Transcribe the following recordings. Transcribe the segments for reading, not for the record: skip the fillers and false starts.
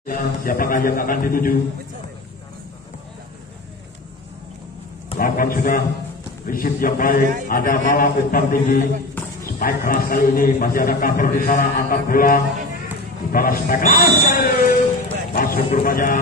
Siapakah yang akan dituju? Lawan sudah riset yang baik, ada malah umpan tinggi, spike keras kali ini masih ada cover di sana, angkat bola, dibalas spike keras masuk rupanya.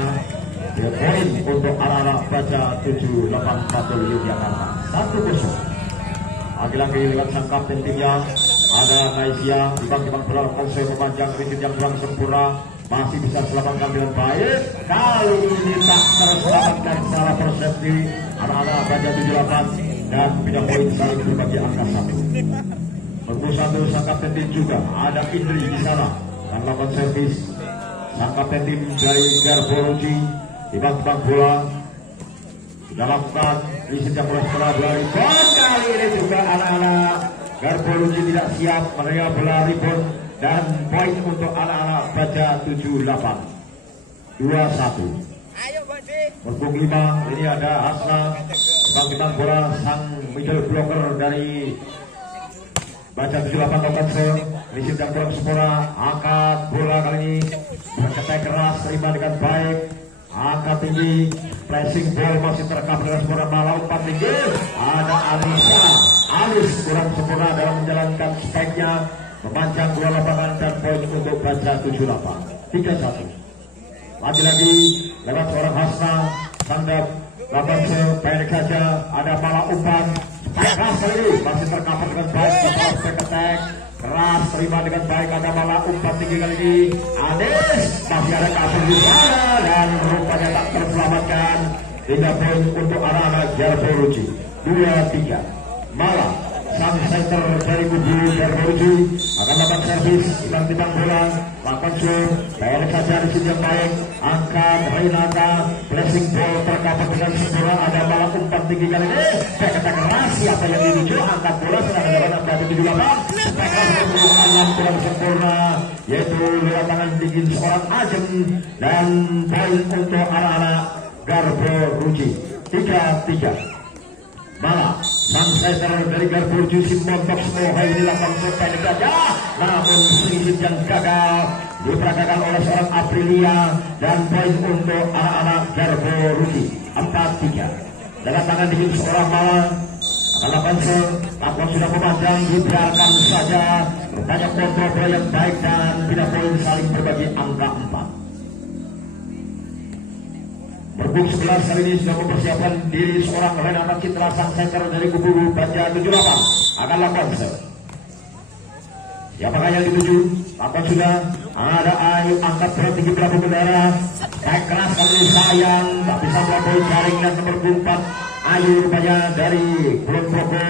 Poin untuk anak-anak Baja 7840 Yogyakarta 1-0. Lagi-lagi lewat sang kapten timnya ada Naisia, tiba-tiba bola konsol memanjang, riset yang kurang sempurna masih bisa selamatkan dengan baik. Kali ini tak terselamatkan secara persepsi anak-anak Baja 78 dan pindah poin saling berbagi angka 1. Berpuluh satu sang kapten tim juga ada Indri di sana dan lakukan servis. Sang kapten tim dari Garboruji tiba-tiba bola dilakukan riset yang kurang setelah dari kali ini juga anak-anak Garboruji tidak siap menerima bola rebound dan poin untuk anak-anak Baja 78 2-1. Berpung 5 ini ada Hasna bang bola sang middle blocker dari Baja 78 Lokanse. Riset yang kurang sempurna, angkat bola kali ini berketek keras, terima dengan baik, angkat tinggi, pressing ball masih terekam dengan sempurna, malah umpan tinggi. Ada Anis kurang sempurna dalam menjalankan spike-nya, memanjang dua lapangan dan poin untuk Baja 78 3-1. Lagi-lagi lewat seorang Hasna Sandap Lapanse pendek saja, ada malah umpan spike keras kali ini masih tercover dengan baik, dibalas ketek keras, terima dengan baik, ada malah umpan tinggi kali ini. Anis masih ada cover di sana dan rupanya tak terselamatkan. 3 poin untuk anak-anak Garboruji 2-3. Malah sang center dari kubu Garboruji akan dapat servis, timbang bola, lakukan shoot, pendek saja di sini yang baik, angkat Renata, blessing ball tercover dengan sempurna, ada malah umpan tinggi kali ini, ketek keras, siapa yang dituju, angkat bola, sedang ada Baja 78, pekan kurang sempurna, yaitu lewat tangan dingin seorang Ajeng, dan poin untuk anak-anak Garboruji 3-3. Malah sang center dari Garboruji Simon Boxmo ini lakukan sependek saja, namun sedikit yang gagal diperagakan oleh seorang Aprilia dan poin untuk anak-anak Garboruji 4-3. Dalam tangan dingin seorang Malah akan lakukan sudah memanjang, dibiarkan saja, rupanya kontrol bola yang baik dan tidak poin saling berbagi angka 4. Berbuk 11 kali ini sudah mempersiapkan diri seorang Renata Citra sang center dari kubu Baja 78 akan lakukan serve. Siapakah yang dituju? Lakukan sudah, ada Ayu angkat berat tinggi belakang bendera, baik keras kali ini sayang tak bisa melampaui jaring dan nomor 4 Ayu rupanya dari Kulon Progo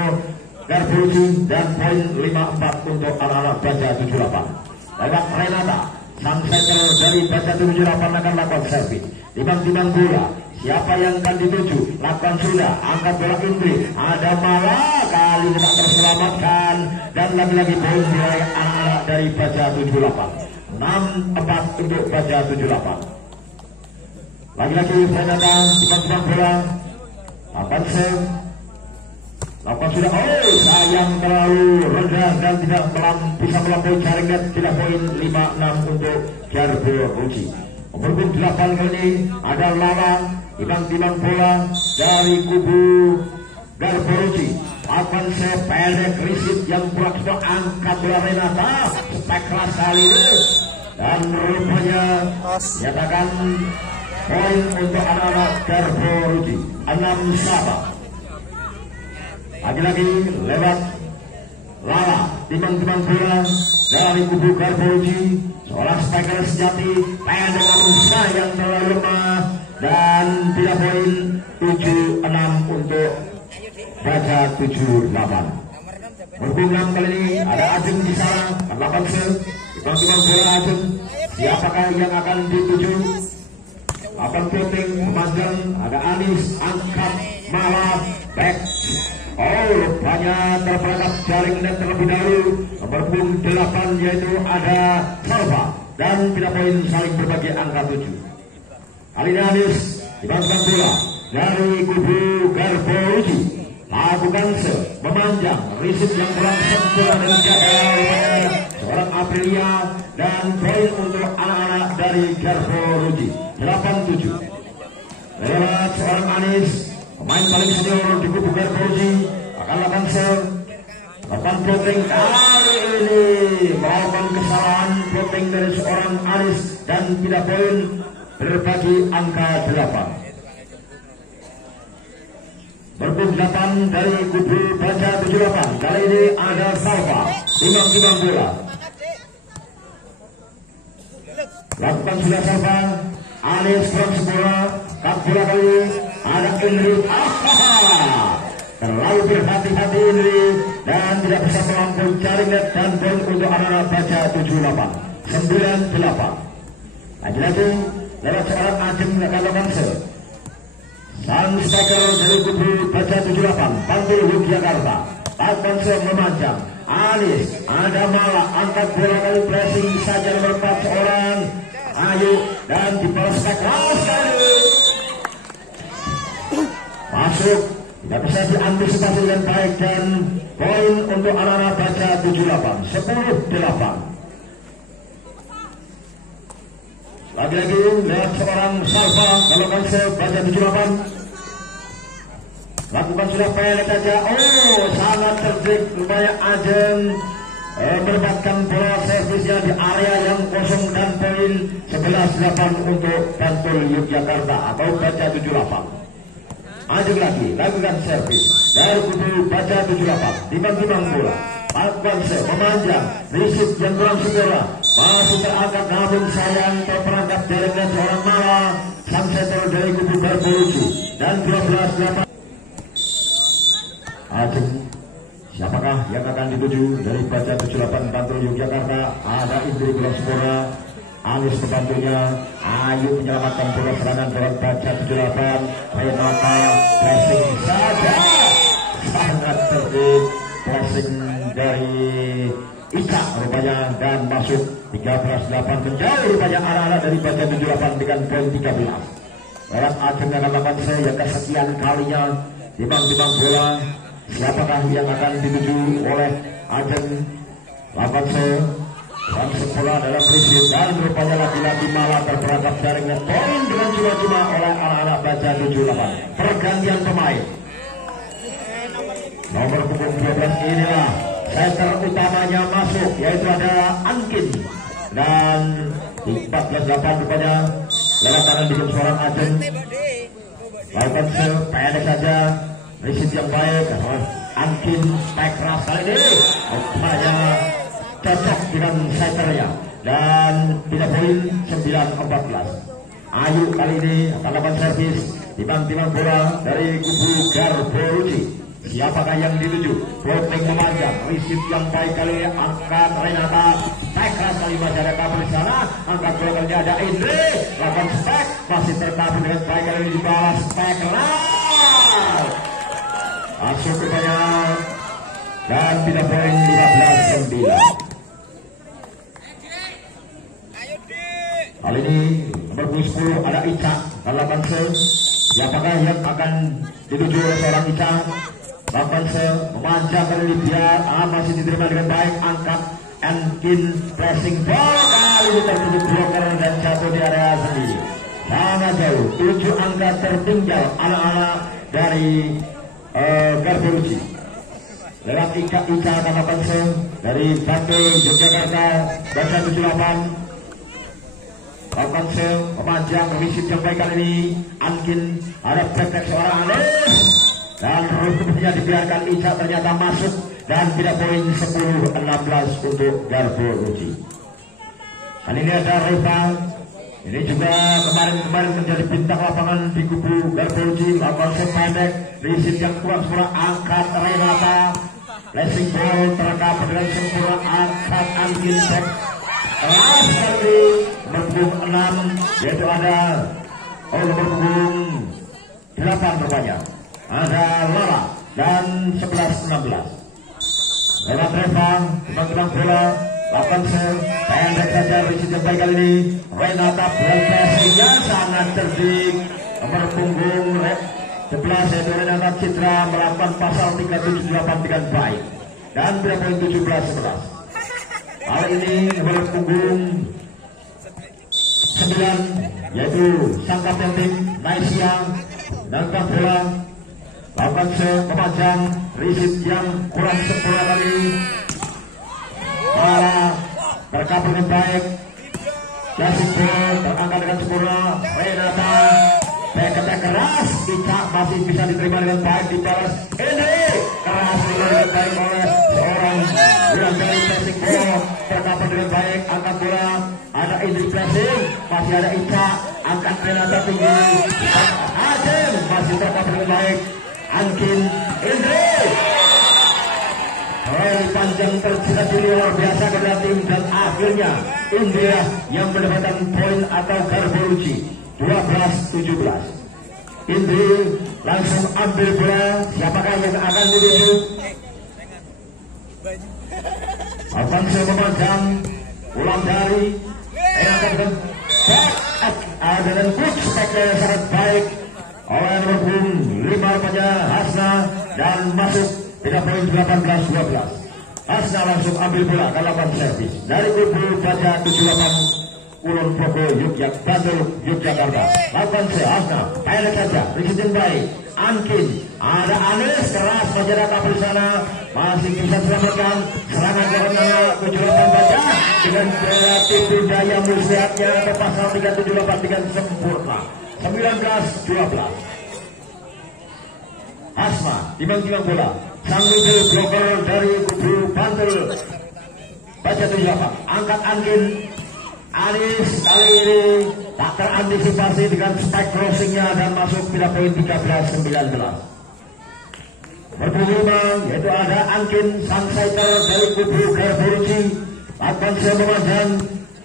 Garboruji dan poin 5-4 untuk anak-anak Baja 78. Lewat Renata sang center dari Baja 78 akan lakukan servis. Timbang bola, siapa yang akan dituju? Lakukan sudah, angkat bola Indri, ada malah kali ini tak terselamatkan dan lagi-lagi poin diraih anak dari Baja 78 6-4 untuk Baja 78. Lagi-lagi Renata, timbang bola, lakukan serve, lakukan sudah, sayang terlalu rendah dan tidak bisa melampaui jaring dan tidak poin 5-6 untuk Garboruji. Nomor 8 kali ini ada Lala, timbang bola dari kubu Garboruji, akan sependek riset yang kurang sudah, angkat bola Renata, spek keras kali ini dan rupanya nyatakan poin untuk anak-anak Garboruji 6-1. Lagi-lagi lewat Lala, timbang bola dari kubu Garboruji, seorang spiker sejati, pendek namun sayang terlalu lemah dan tidak poin 7-6 untuk Baja 78. Berbung 6 kali ini ada Ajeng di sana, 8 serve, timbang bola Ajeng, siapakah yang akan dituju? Akan floating, memanjang, ada Anis, angkat, malah, back. Rupanya terperangkap jaring dan terlebih dahulu nomor 8 yaitu ada Salva dan tidak poin saling berbagi angka 7. Kali ini Anis dibantukan bola dari kubu Garboruji, lakukan memanjang riset yang kurang sempurna dan gagal seorang Aprilia, dan poin untuk anak-anak dari Garbo Ruji 8-7. Lewat seorang Anis, pemain paling senior di kubu Garbo Ruji, akan lakukan serve. Lakukan floating kali ini melakukan kesalahan floating dari seorang Anis dan tidak poin berbagi angka 8. Berbagi 8 dari kubu Baja 78. Kali ini ada Salva timbang-timbang bola. Lakukan sudah Salva. Anis kurang sempurna. Kat bola kali ini ada Indri. Terlalu berhati-hati Indri dan tidak bisa melampaui jaring net dan poin untuk anak-anak Baja 78 9-8. Lagi-lagi lewat seorang Ajeng akan lakukan serve. Sang striker dari kubu Baja 78 Bantul Yogyakarta akan serve memanjang. Anis ada malah angkat bola kali pressing saja nomor 4 seorang Ayu dan dibalas keras kali masuk. Tidak bisa diantisipasi dengan baik dan poin untuk anak-anak Baja 78 10-8. Lagi-lagi lewat seorang Salva melakukan serve Baja 78. Lakukan sudah pendek saja. Oh, sangat terdik lumayan Ajeng mendapatkan bola servisnya di area yang kosong dan poin 11-8 untuk Bantul Yogyakarta atau Baja 78. Ajeng lagi, lakukan servis dari kubu Baja 78, timbang-timbang bola, lakukan serve, memanjang, risik yang kurang sempurna, masih terangkat namun sayang terperangkap jaringnya seorang malah, sang setter dari kubu Garbo Ruji dan 12-8. Ajeng, siapakah yang akan dituju dari Baja 78 Bantul Yogyakarta? Ada Indri kurang sempurna, Anis pembantunya, Ayu menyelamatkan bola serangan dari Baja 78. Renata pressing saja, sangat terdik pressing dari Ica rupanya dan masuk 13-8 menjauh rupanya anak-anak dari Baja 78 dengan poin 13. Lewat Ajeng akan lakukan serve yang kesekian kalinya timbang-timbang bola. Siapakah yang akan dituju oleh Ajeng? Lakukan serve dan sekolah dalam prinsip dan rupanya lagi-lagi malah terperangkap jaringnya poin dengan cuma-cuma oleh anak-anak Baja 78. Pergantian pemain nomor punggung 12 inilah center utamanya masuk, yaitu ada Ankin dan 14-8 rupanya lewat tangan di seorang Ajeng. Lakukan serve pendek saja, prinsip yang baik. Ankin spike keras kali ini rupanya cocok dengan setternya dan tidak poin 9-14. Ayu kali ini akan lakukan servis timbang-timbang bola dari kubu Garbo Ruji. Siapakah yang dituju? Floating memanjang, risip yang baik kali ini angkat Renata, spek keras kali masih ada kabel di sana, angkat bola kali ini ada Indri, lakukan spek masih terkabul dengan baik kali ini dibalas spek keras masuk rupanya dan tidak poin 15-9. Kali ini nomor 10 ada Ica lakukan serve. Siapakah yang akan dituju oleh seorang Ica? Lakukan serve memanjang kali ini biar masih diterima dengan baik. Angkat Ankin pressing bola kali ini tertutup blocker dan jatuh di area sendiri. Sangat jauh 7 angka tertinggal anak-anak dari Garbo Ruji. Lewat Ica akan lakukan serve dari Bantul Yogyakarta Baja 78. Lakukan serve memanjang, risip yang baik kali ini Ankin ada praktek seorang Anis dan rupanya dibiarkan Ica ternyata masuk dan tidak poin 10-16 untuk Garbo Ruji. Kali ini ada Reva, ini juga kemarin menjadi bintang lapangan di kubu Garbo Ruji. Lakukan serve pendek, risip yang kurang sempurna, angkat Renata, placing ball terekam dengan sempurna, angkat Ankin back keras kali nomor 6 yaitu ada nomor punggung 8 rupanya ada Lala dan 11-16. Lewat Reva timbang-timbang bola, lakukan serve pendek saja, risik yang baik kali ini Renata berpressingnya sangat cerdik nomor punggung 11 yaitu Renata Citra melakukan pasal 378 dengan baik dan berpoin 17-11. Hal ini nomor punggung 9 yaitu sang kapten tim Naisia dan bola lakukan memanjang riset yang kurang sempurna tadi. Bola terkapur dengan baik. Klasik ball terangkat dengan sempurna. Renata ketek keras, Ica masih bisa diterima dengan baik, dibalas ini keras dengan baik oleh seorang bulan dari klasik ball terkapur dengan baik. Angkat bola, ada Indri Blessing, masih ada Ica, angkat Renata tinggi, Ajeng masih terkapur dengan baik. Angkin Indri panjang tercita luar biasa kepada tim, dan akhirnya India yang mendapatkan poin atau Garboruci 12-17. Indri langsung ambil bola, siapakah yang akan dituju? Alfonso memanjang, ulang dari dengan push back yang sangat baik oleh nomor 5 rupanya Hasna, dan masuk 3 poin 18-12. Hasna langsung ambil bola ke lapangan servis dari kubu Baja 78 Kulon Progo Yogyakarta. Lakukan Hasna, pendek saja, risetin baik. Angkin, ada Anes keras menjaga kapal sana, masih bisa selamatkan serangan lawan 78 Baja dengan kreatif daya muslihatnya ke pasal 378 dengan sempurna. 19-12. Hasna timbang-timbang bola, sambil bloker dari kubu Bantul Baja 78. Angkat Angkin, Anis kali ini tak terantisipasi dengan spike crossingnya dan masuk pada poin 13-19. Berpuluh yaitu ada Angkin Sunsider dari kubu Garboruci, lakukan memanjang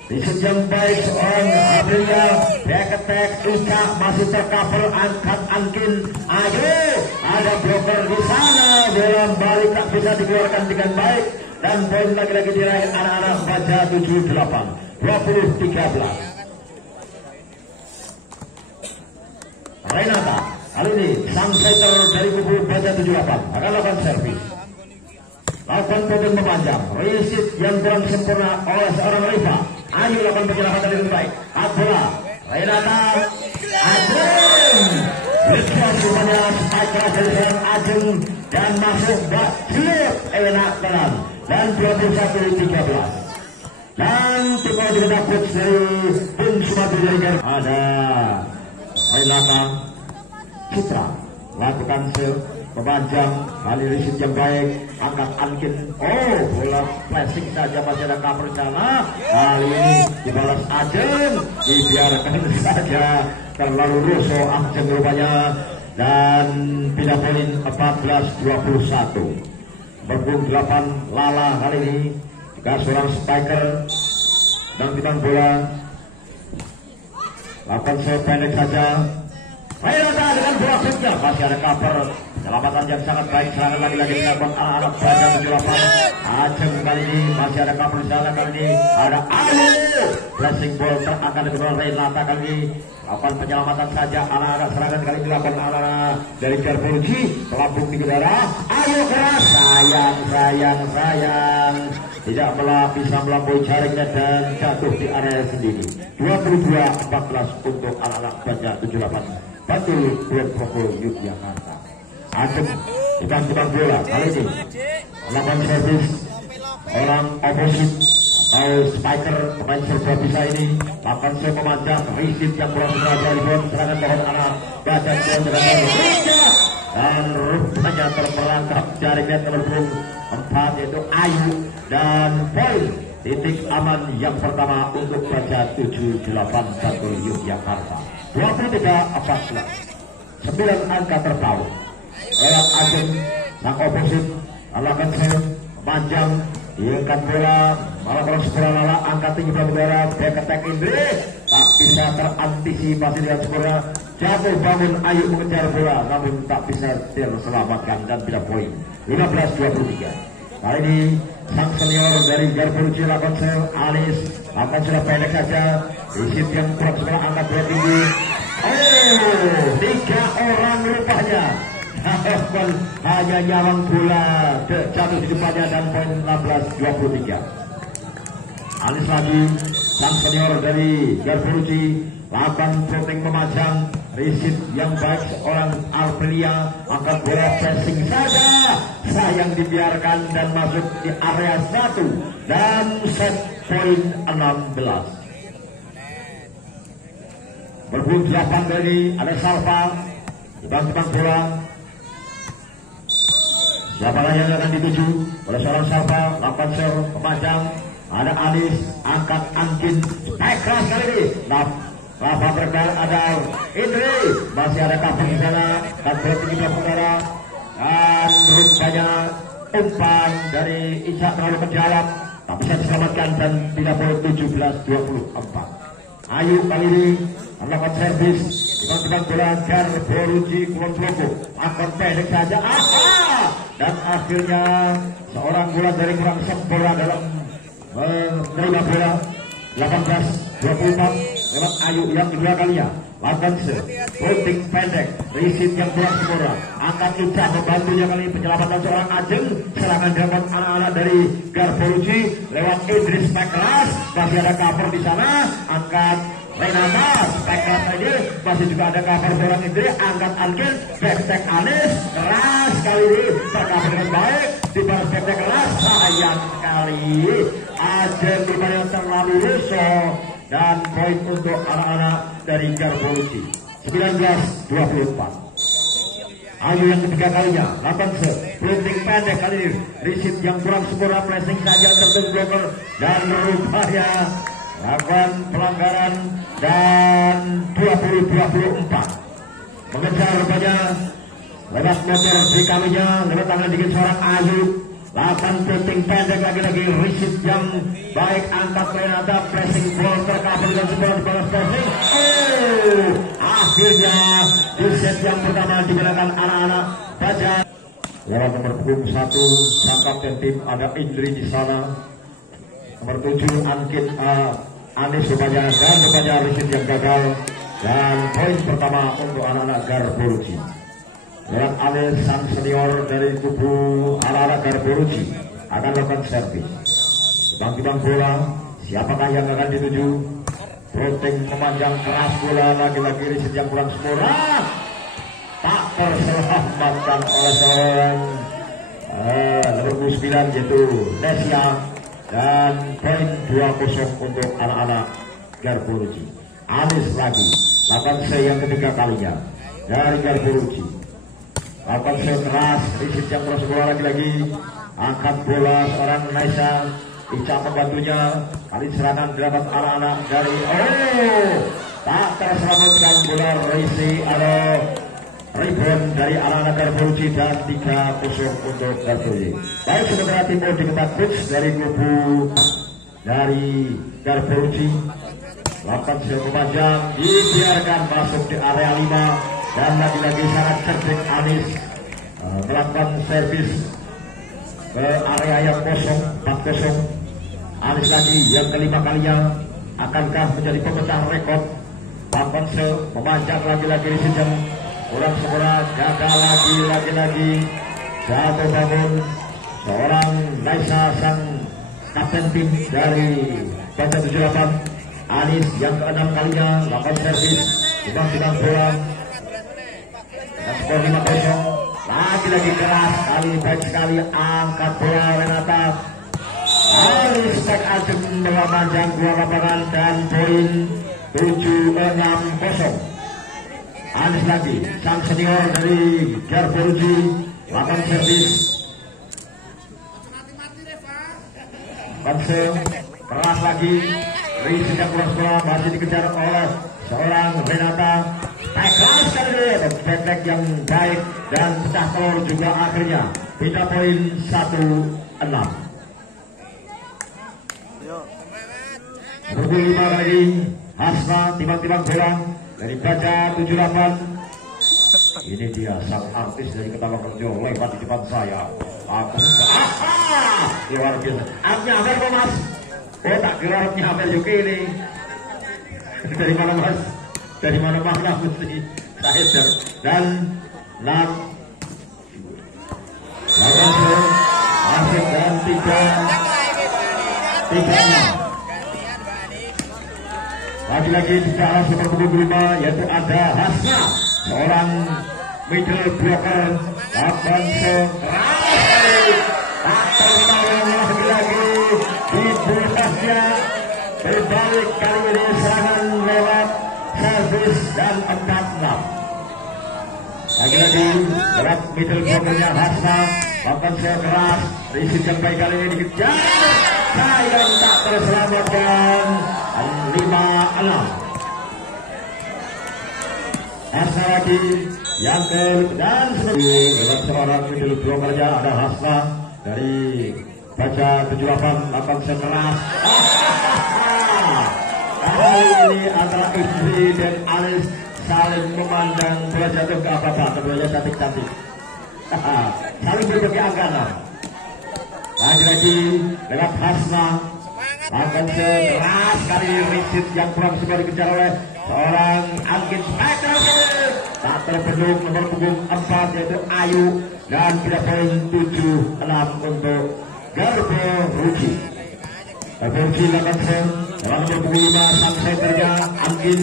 di sejam baik seorang Aprilia, back attack Ica masih tercover, angkat Angkin, ayo ada blocker di sana, bola balik tak bisa dikeluarkan dengan baik, dan poin lagi-lagi diraih anak-anak Baja 78 20-13. Renata kali ini sang setter dari kubu Baja 78 akan lakukan servis, lakukan poin memanjang, riset yang kurang sempurna oleh seorang Riva. Ayo lakukan penyelamatan dengan baik. Bola Renata Ajeng, lihat semuanya spike dari Ajeng dan masuk bak jelek enak dalam, dan 21-13. Dan tiba di takut dari tim Sumatera dari ada Renata Citra, lakukan memanjang, kali riset yang baik, angkat Angkin, bola flashing saja masih ada cover sana, kali ini dibalas Ajeng, dibiarkan saja terlalu rusuh Ajeng rupanya, dan pindah poin 14-21. Berpung 8 Lala kali ini juga seorang spiker dan timbang bola, lakukan pendek saja. Renata dengan bola shootnya masih ada cover, penyelamatan yang sangat baik, serangan lagi-lagi dilakukan anak-anak Baja 78. Ajeng kali ini masih ada cover di sana, kali ini ada blessing ball terangkat kedua Renata kali ini, lakukan penyelamatan saja anak-anak, serangan kali ini dilakukan anak-anak dari Garboruci, pelambung di udara, ayo keras, sayang tidak bisa melampaui jaringnya dan jatuh di area sendiri. 22-14 untuk anak-anak Baja 78 Bantul Kulon Progo Yogyakarta. Ajeng timbang bola kali ini melakukan servis orang oposit atau spiker, pemain serba bisa ini lakukan memanjang, riset yang kurang dari serangan pohon anak Baja 78 dan rupanya terperangkap jaringan nomor 4 yaitu Ayu, dan poin titik aman yang pertama untuk Baja 78 Bantul Yogyakarta. 23-14, 9 angka terpaut. Erat Ajeng sang oposit melakukan panjang, diangkat bola, malah kalau sekolah Lala angkat tinggi udara, back attack Indri tak bisa terantisipasi dengan sempurna, jatuh bangun Ayu mengejar bola namun tak bisa terselamatkan dan tidak poin. 15-23. Kali ini sang senior dari Garboruci lakukan Alis, akan sudah pendek saja, riset yang kurang sekolah angkat bola tinggi. 3 orang rupanya hanya nyawang bola jatuh di depannya, dan poin 16-23. Anis lagi sang senior dari Garburuci lakukan floating memajang riset yang baik seorang Alprilia, angkat bola pressing saja sayang dibiarkan dan masuk di area 1 dan set poin 16. Berburu 8 dari ada Salva tibang-tibang bola. Siapakah yang akan dituju oleh seorang Salva, lakukan serve memajang. Ada Anis, angkat angkin, spike keras kali ini. Lava berkali ada Indri, masih ada cover di sana dan berarti di udara dan rupanya umpan dari Ica terlalu ke dalam, tak bisa diselamatkan dan tidak boleh 17-24. Ayu kali ini melakukan servis, tiba-tiba bola Garburuci Kulon Progo akan pendek saja, dan akhirnya seorang bola dari kurang sempurna dalam menerima bola. 18-24 lewat Ayu yang kedua kalinya. Lakukan floating pendek, riset yang kurang sempurna. Angkat Ica membantunya kali penyelamatan seorang Ajeng. Serangan dilakukan anak-anak dari Garburuci lewat Idris Pekras. Masih ada cover di sana. Angkat Renata, Pekras aja. Masih juga ada cover seorang Idris. Angkat Angkin, backstep Anis. Keras kali ini, tercover dengan baik. Di balas backstep keras, sayang sekali. Ajeng bermain yang terlalu rusuh. Dan poin untuk anak-anak dari Garburuci 19-24. Ayu yang ketiga kalinya lakukan floating pendek kali ini, riset yang kurang sempurna, pressing saja tertentu blocker dan rupanya lakukan pelanggaran dan 20-24 mengejar rupanya lewat motor di kalinya lewat tangan dikit seorang Ayu. Lakukan floating pendek lagi-lagi, riset yang baik, angkat Renata, pressing ball tercover dengan sebuah balas pressing. Akhirnya di set yang pertama digunakan anak-anak Baja. Lewat nomor punggung 1 sang kapten tim ada Indri di sana. Nomor 7 Angkin Anis rupanya dan rupanya riset yang gagal dan poin pertama untuk anak-anak Garburuci. Lewat Anis sang senior dari kubu anak-anak Garburuci akan melakukan servis. Tibang-tibang bola, siapakah yang akan dituju? Floating memanjang keras bola, lagi-lagi riset yang kurang sempurna. Tak terselamatkan oleh seorang nomor 9 yaitu Nesia dan poin 2-0 untuk anak-anak Garburuci. Anis lagi, lakukan yang ketiga kalinya dari Garburuci. Lakukan keras, riset yang terus bola lagi-lagi. Angkat bola seorang Naisa, Ica membantunya. Kali serangan didapat anak-anak dari tak terselamatkan bola riset atau rebound dari anak-anak Garburuci dan 3-0 untuk Garburuci. Baik, sementara tim di tempat coach dari kubu dari Garburuci. Lakukan memanjang, dibiarkan masuk di area 5. Dan lagi-lagi sangat cerdik Anis melakukan servis ke area yang kosong 4-0. Anis lagi yang kelima kalinya, akankah menjadi pemecah rekor? Lakukan memanjang lagi-lagi sejam kurang sempurna, gagal lagi-lagi jatuh bangun seorang Naisa sang kapten tim dari Baja 78. Anis yang keenam kalinya lakukan servis tibang-tibang bola. Dan skor 5-0. Lagi-lagi keras, kali baik sekali angkat bola Renata. Anis Spek Ajeng memanjang dua lapangan dan poin 7-6-0. Anis lagi, sang senior dari Garburuci lakukan servis. Konse keras lagi, riset yang kurang bola masih dikejar oleh seorang Renata. Keras kali ini, pendek yang baik dan pecah telur juga akhirnya. Beda poin 1-6. Nomor 5 lagi Hasna, timbang-timbang bola dari Baja 78. Ini dia sang artis dari Ketawa Kerjo lewat di depan saya. Aku luar biasa. Artinya apa kok mas? Oh tak kira artinya apa juga ini. Dari mana mas? Dari mana mesti saya dan masuk dan 3-6. Lagi-lagi di arah super punggung 5 yaitu ada Hasna, seorang middle blocker. Akan sekeras tak tertolong lagi-lagi di bulasnya. Berbalik kali ini serangan lewat servis dan 4-6. Lagi-lagi lewat middle blockernya Hasna. Akan sekeras risik yang baik kali ini dikejar. Sayang tak terselamatkan. 5-6. Hasna lagi yang ke dan lewat seorang middle blockernya ada Hasna dari baca 78 akan sekeras. Kali ini antara Istri dan Alis saling memandang bola jatuh ke apa-apa. Keduanya cantik-cantik. Saling berbagi anggaran. Lagi-lagi lewat Hasna akan sekeras kali Richard yang kurang sempat dikejar oleh seorang Angkin Spiker. Tak terbendung nomor punggung 4 yaitu Ayu dan tidak poin 7-6 untuk Garbo Ruci. Garbo Ruci akan dalam nomor punggung 5 sang senternya Angkin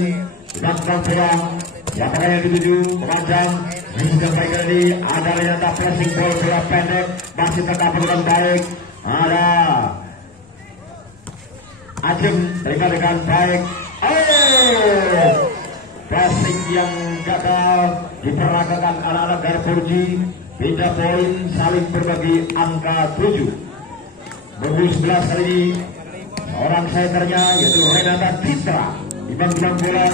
dan bola. Siapakah yang dituju memanjang Richard yang baik ini ada Renata pressing ball bola pendek masih tetap dengan baik. Ada Ajem terima dengan baik. Passing yang gagal diperagakan anak-anak Garborji. Beda poin saling berbagi angka 7. Begu 11 kali ini seorang senternya yaitu Renata Citra dibang-bang bola.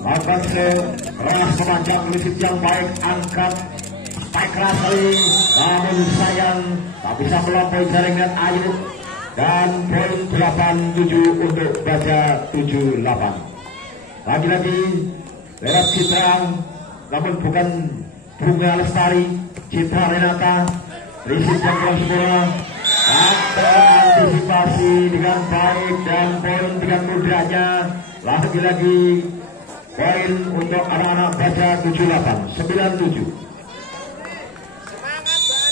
Akan keras memanjang risik yang baik angkat spike keras kali namun sayang tak bisa melampaui jaring net Ayu. Dan poin 8-7 untuk baca 7-8. Lagi-lagi lewat Citra, namun bukan Bunga Lestari, Citra Renata. Risik yang kurang sempurna. Ada antisipasi dengan baik dan poin dengan mudahnya. Lagi-lagi poin untuk anak-anak baca 7-8, 9-7.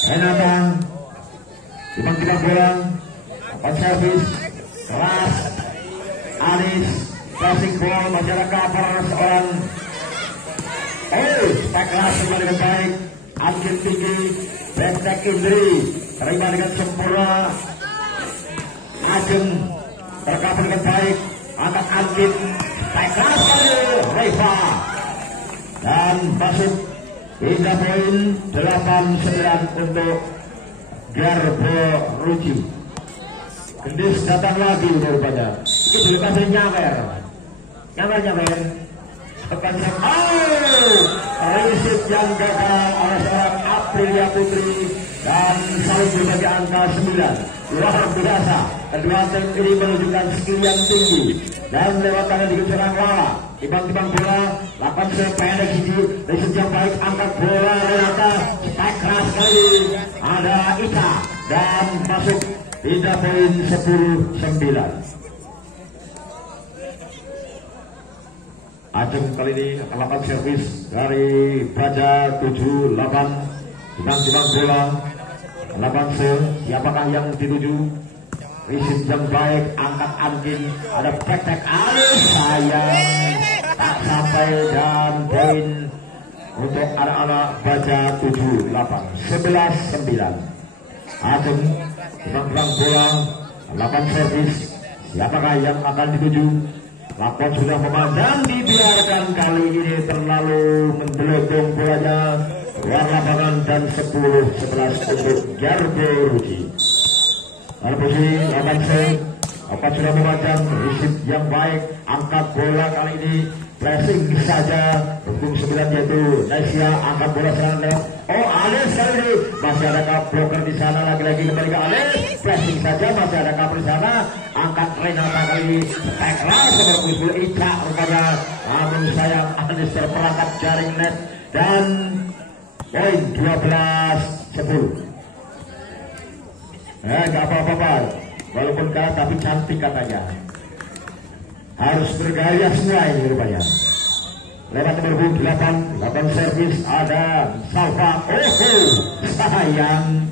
Renata dibang-bang bola. Akan servis keras Anis passing ball masih ada cover seorang spike keras terima dengan baik. Angkin tinggi Bestek Indri terima dengan sempurna. Ajeng tercover dengan baik angkat Angkin spike keras Reva dan masuk hingga poin 8-9 untuk Garbo Ruci. Gendis datang lagi rupanya. Itu dulu kasih nyawer. Tekan Risik yang gagal oleh seorang Aprilia Putri dan saling berbagi angka 9. Luar biasa. Kedua tim ini menunjukkan skill yang tinggi dan lewat tangan diserang Lala. Timbang-timbang bola, lakukan sependek siji. Risik yang baik angkat bola Renata. Spike keras kali. Ada Ika dan masuk. Tidak poin 10-9. Ajeng kali ini akan lakukan servis dari baja 7-8. Timbang-timbang bola. Lakukan siapakah yang dituju? Risik yang baik angkat Angkin. Ada praktek Alis sayang tak sampai dan poin untuk anak-anak baja 7-8, 11-9. Ajeng timbang-timbang bola, lakukan servis. Siapakah yang akan dituju? Lakon sudah memandang, dibiarkan kali ini terlalu mendelodong bolanya keluar lapangan dan 10-11 untuk Garbo Ruci. Garbo Ruci lakukan Lakukan sudah memandang risik yang baik angkat bola kali ini pressing saja. Punggung 9 yaitu Nesia angkat bola serangan lewat. Alis kali ini masih ada blocker di sana, lagi-lagi kembali ke Alis pressing saja, masih ada cover di sana. Angkat Renata kali ini tekrar seperti Bulu Ica rupanya, namun sayang Alis terperangkap jaring net dan poin 12-10. Gak apa-apa, walaupun kalah tapi cantik katanya. Harus bergaya semua ini rupanya. Lewat nomor 8 servis ada Salva. Sayang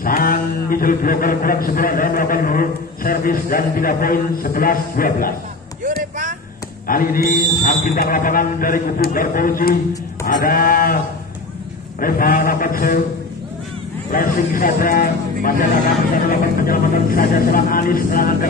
sang middle blocker kurang sempurna dalam melakukan servis dan tidak poin 11-12. Kali ini sang bintang lapangan dari kubu Garboji ada Reva Rapatse. Racing saja, masyarakat bisa melakukan penyelamatan saja serang Anis, serangan ke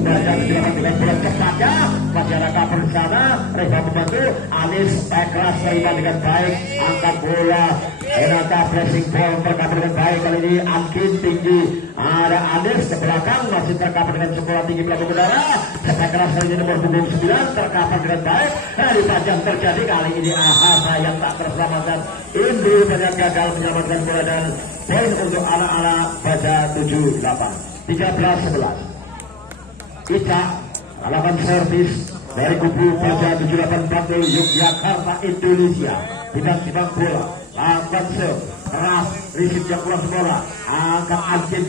badan dilakukan dengan bola cepatnya. Masyarakat bersana, Reva membantu Anis keras terima dengan baik, angkat bola. Renata flashing ball tercover dengan baik, kali ini Angkin tinggi. Ada Anis ke belakang masih tercover dengan bola tinggi belakang udara. Cepat keras kali ini nomor punggung 9 tercover dengan baik. Dari panjang terjadi kali ini Ahasa yang tak terselamatkan. Indri banyak gagal menyelamatkan bola dan poin untuk anak-anak pada 7-8 13-11. Ica lakukan servis dari kubu pada 78 Bantul Yogyakarta Indonesia. Tidak timbang bola lakukan serve keras, risik yang kurang bola angkat Angkin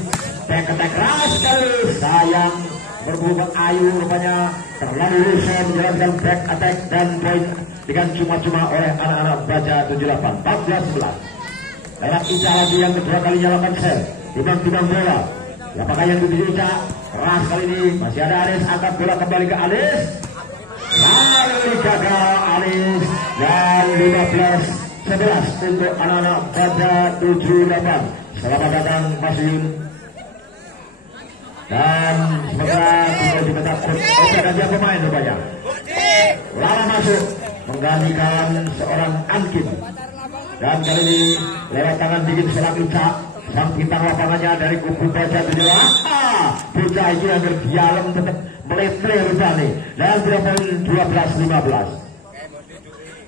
back keras sekali, sayang berhubungan Ayu rupanya terlalu lusa menjalankan back attack dan poin dengan cuma-cuma oleh anak-anak baja 78 14-11. Dalam Ica lagi yang kedua kalinya lakukan serve timbang bola. Apakah yang dituju Ica keras kali ini masih ada Anis, angkat bola kembali ke Anis, lalu gagal Anis dan 15-11 untuk anak-anak baja 78. Selamat datang Mas Yun. Dan semoga kita dipetak saja pemain rupanya. Lala masuk menggantikan seorang Angkin. Dan kali ini lewat tangan dingin serang Ica, sang bintang lapangannya dari kubu baja Bidela. Bocah itu yang berdialem tetap meletre rupanya. Dan berapa 12-15.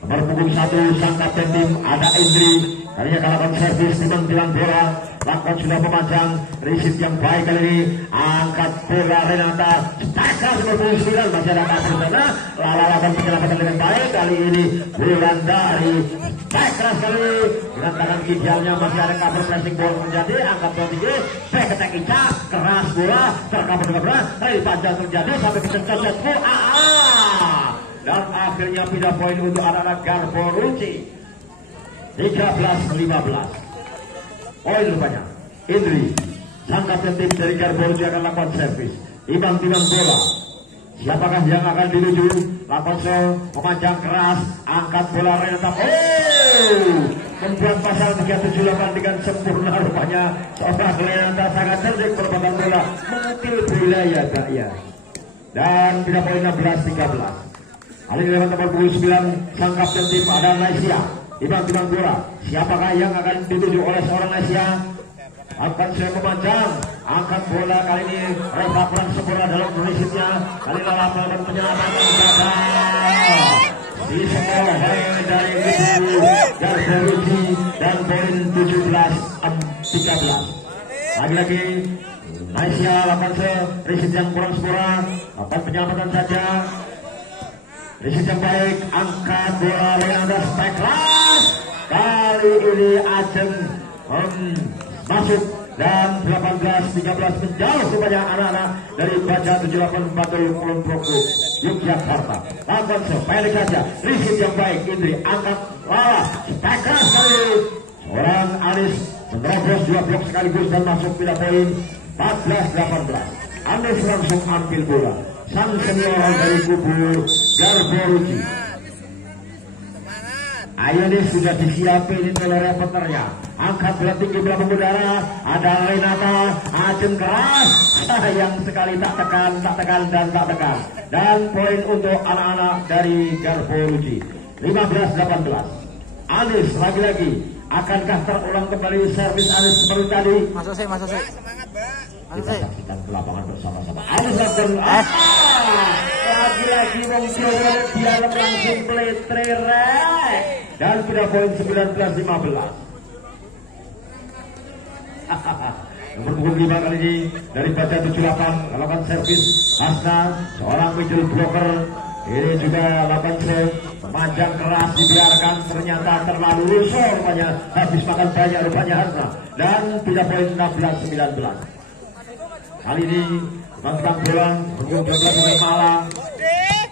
Nomor punggung 1 sang kapten tim ada Indri. Kalinya kalahkan servis timbang bola. Lakukan sudah memanjang, riset yang baik kali ini. Angkat bola Renata, takkan 99 masih ada kapten sana. Lakukan penyelamatan dengan baik kali ini. Bulan dari keras kali dengan tangan idealnya masih ada cover flashing ball menjadi angkat bola tinggi. Back attack Ica, keras bola tercover dengan bola. Ray panjang terjadi sampai ke cocok. Dan akhirnya pindah poin untuk anak-anak Garboruci 13-15. Poin rupanya Indri, sang kapten tim dari Garboruci akan lakukan servis timbang bola. Siapakah yang akan dituju? Lakukan show, memanjang keras, angkat bola Renata. Membuat pasal 378 dengan sempurna rupanya. Seorang Renata sangat cerdik berpatah bola, mengutil bola ya Kak ya. Dan pindah poin 16-13. Kali ini lewat nomor 9 sang kapten tim ada Naisia. Timbang bola. Siapakah yang akan dituju oleh seorang Naisia? Akan saya memanjang, angkat bola kali ini Reva kurang sempurna dalam risetnya. Kali ini lakukan penyelamatan gagal. Di sekolah dari kubu Garboruci dan poin 17-13. Lagi-lagi Naisia lakukan riset yang kurang sempurna. Lakukan penyelamatan saja. Riset yang baik, angkat bola Renata strike keras. Kali ini Ajeng masuk dan 18-13 menjauh kepada anak-anak dari baja 78 Bantul Kulon Progo Yogyakarta. Lakukan sepele saja, riset yang baik Indri, angkat Lala strike keras kali. Seorang Anis menerobos 2 blok sekaligus dan masuk pindah poin 14-18. Anis langsung ambil bola. Sang senior dari kubu Garboruci. Ayo nih sudah disiapin ini oleh reporternya. Angkat bola tinggi belakang udara. Ada Renata, Ajeng keras. Sayang sekali tak tekan. Dan poin untuk anak-anak dari Garboruci 15-18. Anis lagi-lagi. Akankah terulang kembali servis Anis seperti tadi? Masuk sih. Kita saksikan ke lapangan bersama-sama. Anis lagi-lagi dia langsung peletre dan sudah poin 19-15. Nomor punggung 5 kali ini dari baja 78 lakukan servis Hasna, seorang middle blocker. Ini juga lakukan serve memanjang keras, dibiarkan ternyata terlalu lusuh rupanya, habis makan banyak rupanya Hasna, dan tidak poin 16-19. Kali ini tentang bola punggung 12 dari Malang.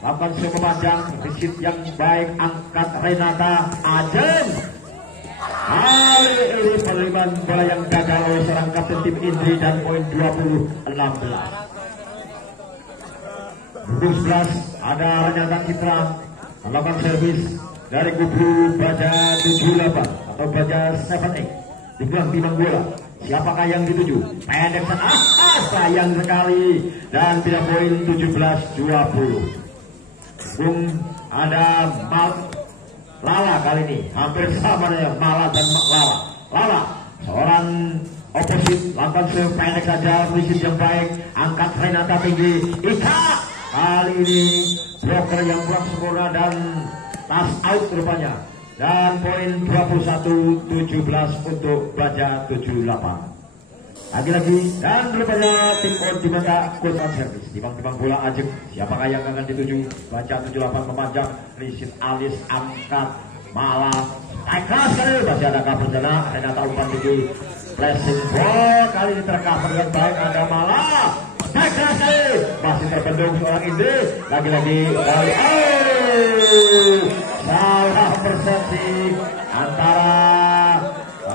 Lakukan serve memanjang, riset yang baik, angkat Renata, Ajeng. Kali ini penerimaan bola yang gagal oleh seorang kapten tim Indri dan poin 20-16. Berhubung 11 ada Renata Citra melakukan servis dari kubu Baja 78 atau Baja 7X di gelang timang bola. Siapakah yang dituju? Pendek sayang sekali dan tidak poin 17-20. Ada Lala kali ini hampir sama dengan Mala dan Lala seorang oposit lakukan sependek saja, prinsip yang baik, angkat Renata tinggi, Ika kali ini bloker yang kurang sempurna dan tas out rupanya, dan poin 21-17 untuk Baja 78. Lagi-lagi dan rupanya tim out di mata Kultan Servis timbang-timbang bola Ajeng. Siapakah yang akan dituju? Baja 78 memanjang, Risit alis angkat malah keras sekali, masih ada cover sana. Renata umpan tinggi, pressing ball kali ini tercover dengan baik, ada malah keras sekali, masih terpendung seorang Inde. Lagi-lagi dari salah persepsi antara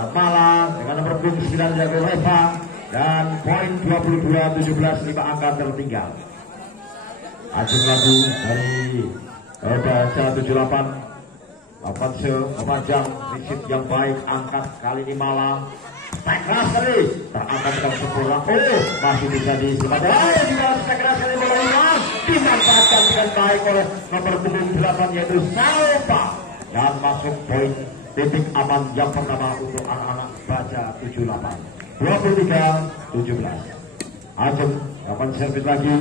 Malang dengan nomor 9 jago Reva, dan poin 22-17, 5 angka tertinggal. Ajeng lagi dari Baja 78 lakukan memanjang, prinsip yang baik, angkat kali ini Malang keras sekali, terangkat dengan sempurna. Masih bisa diselamatkan. Keras sekali bola dimanfaatkan dengan baik oleh nomor 8 yaitu Salpa, dan masuk poin titik aman yang pertama untuk anak-anak Baja 78. 23-17. Ajeng lakukan servis lagi,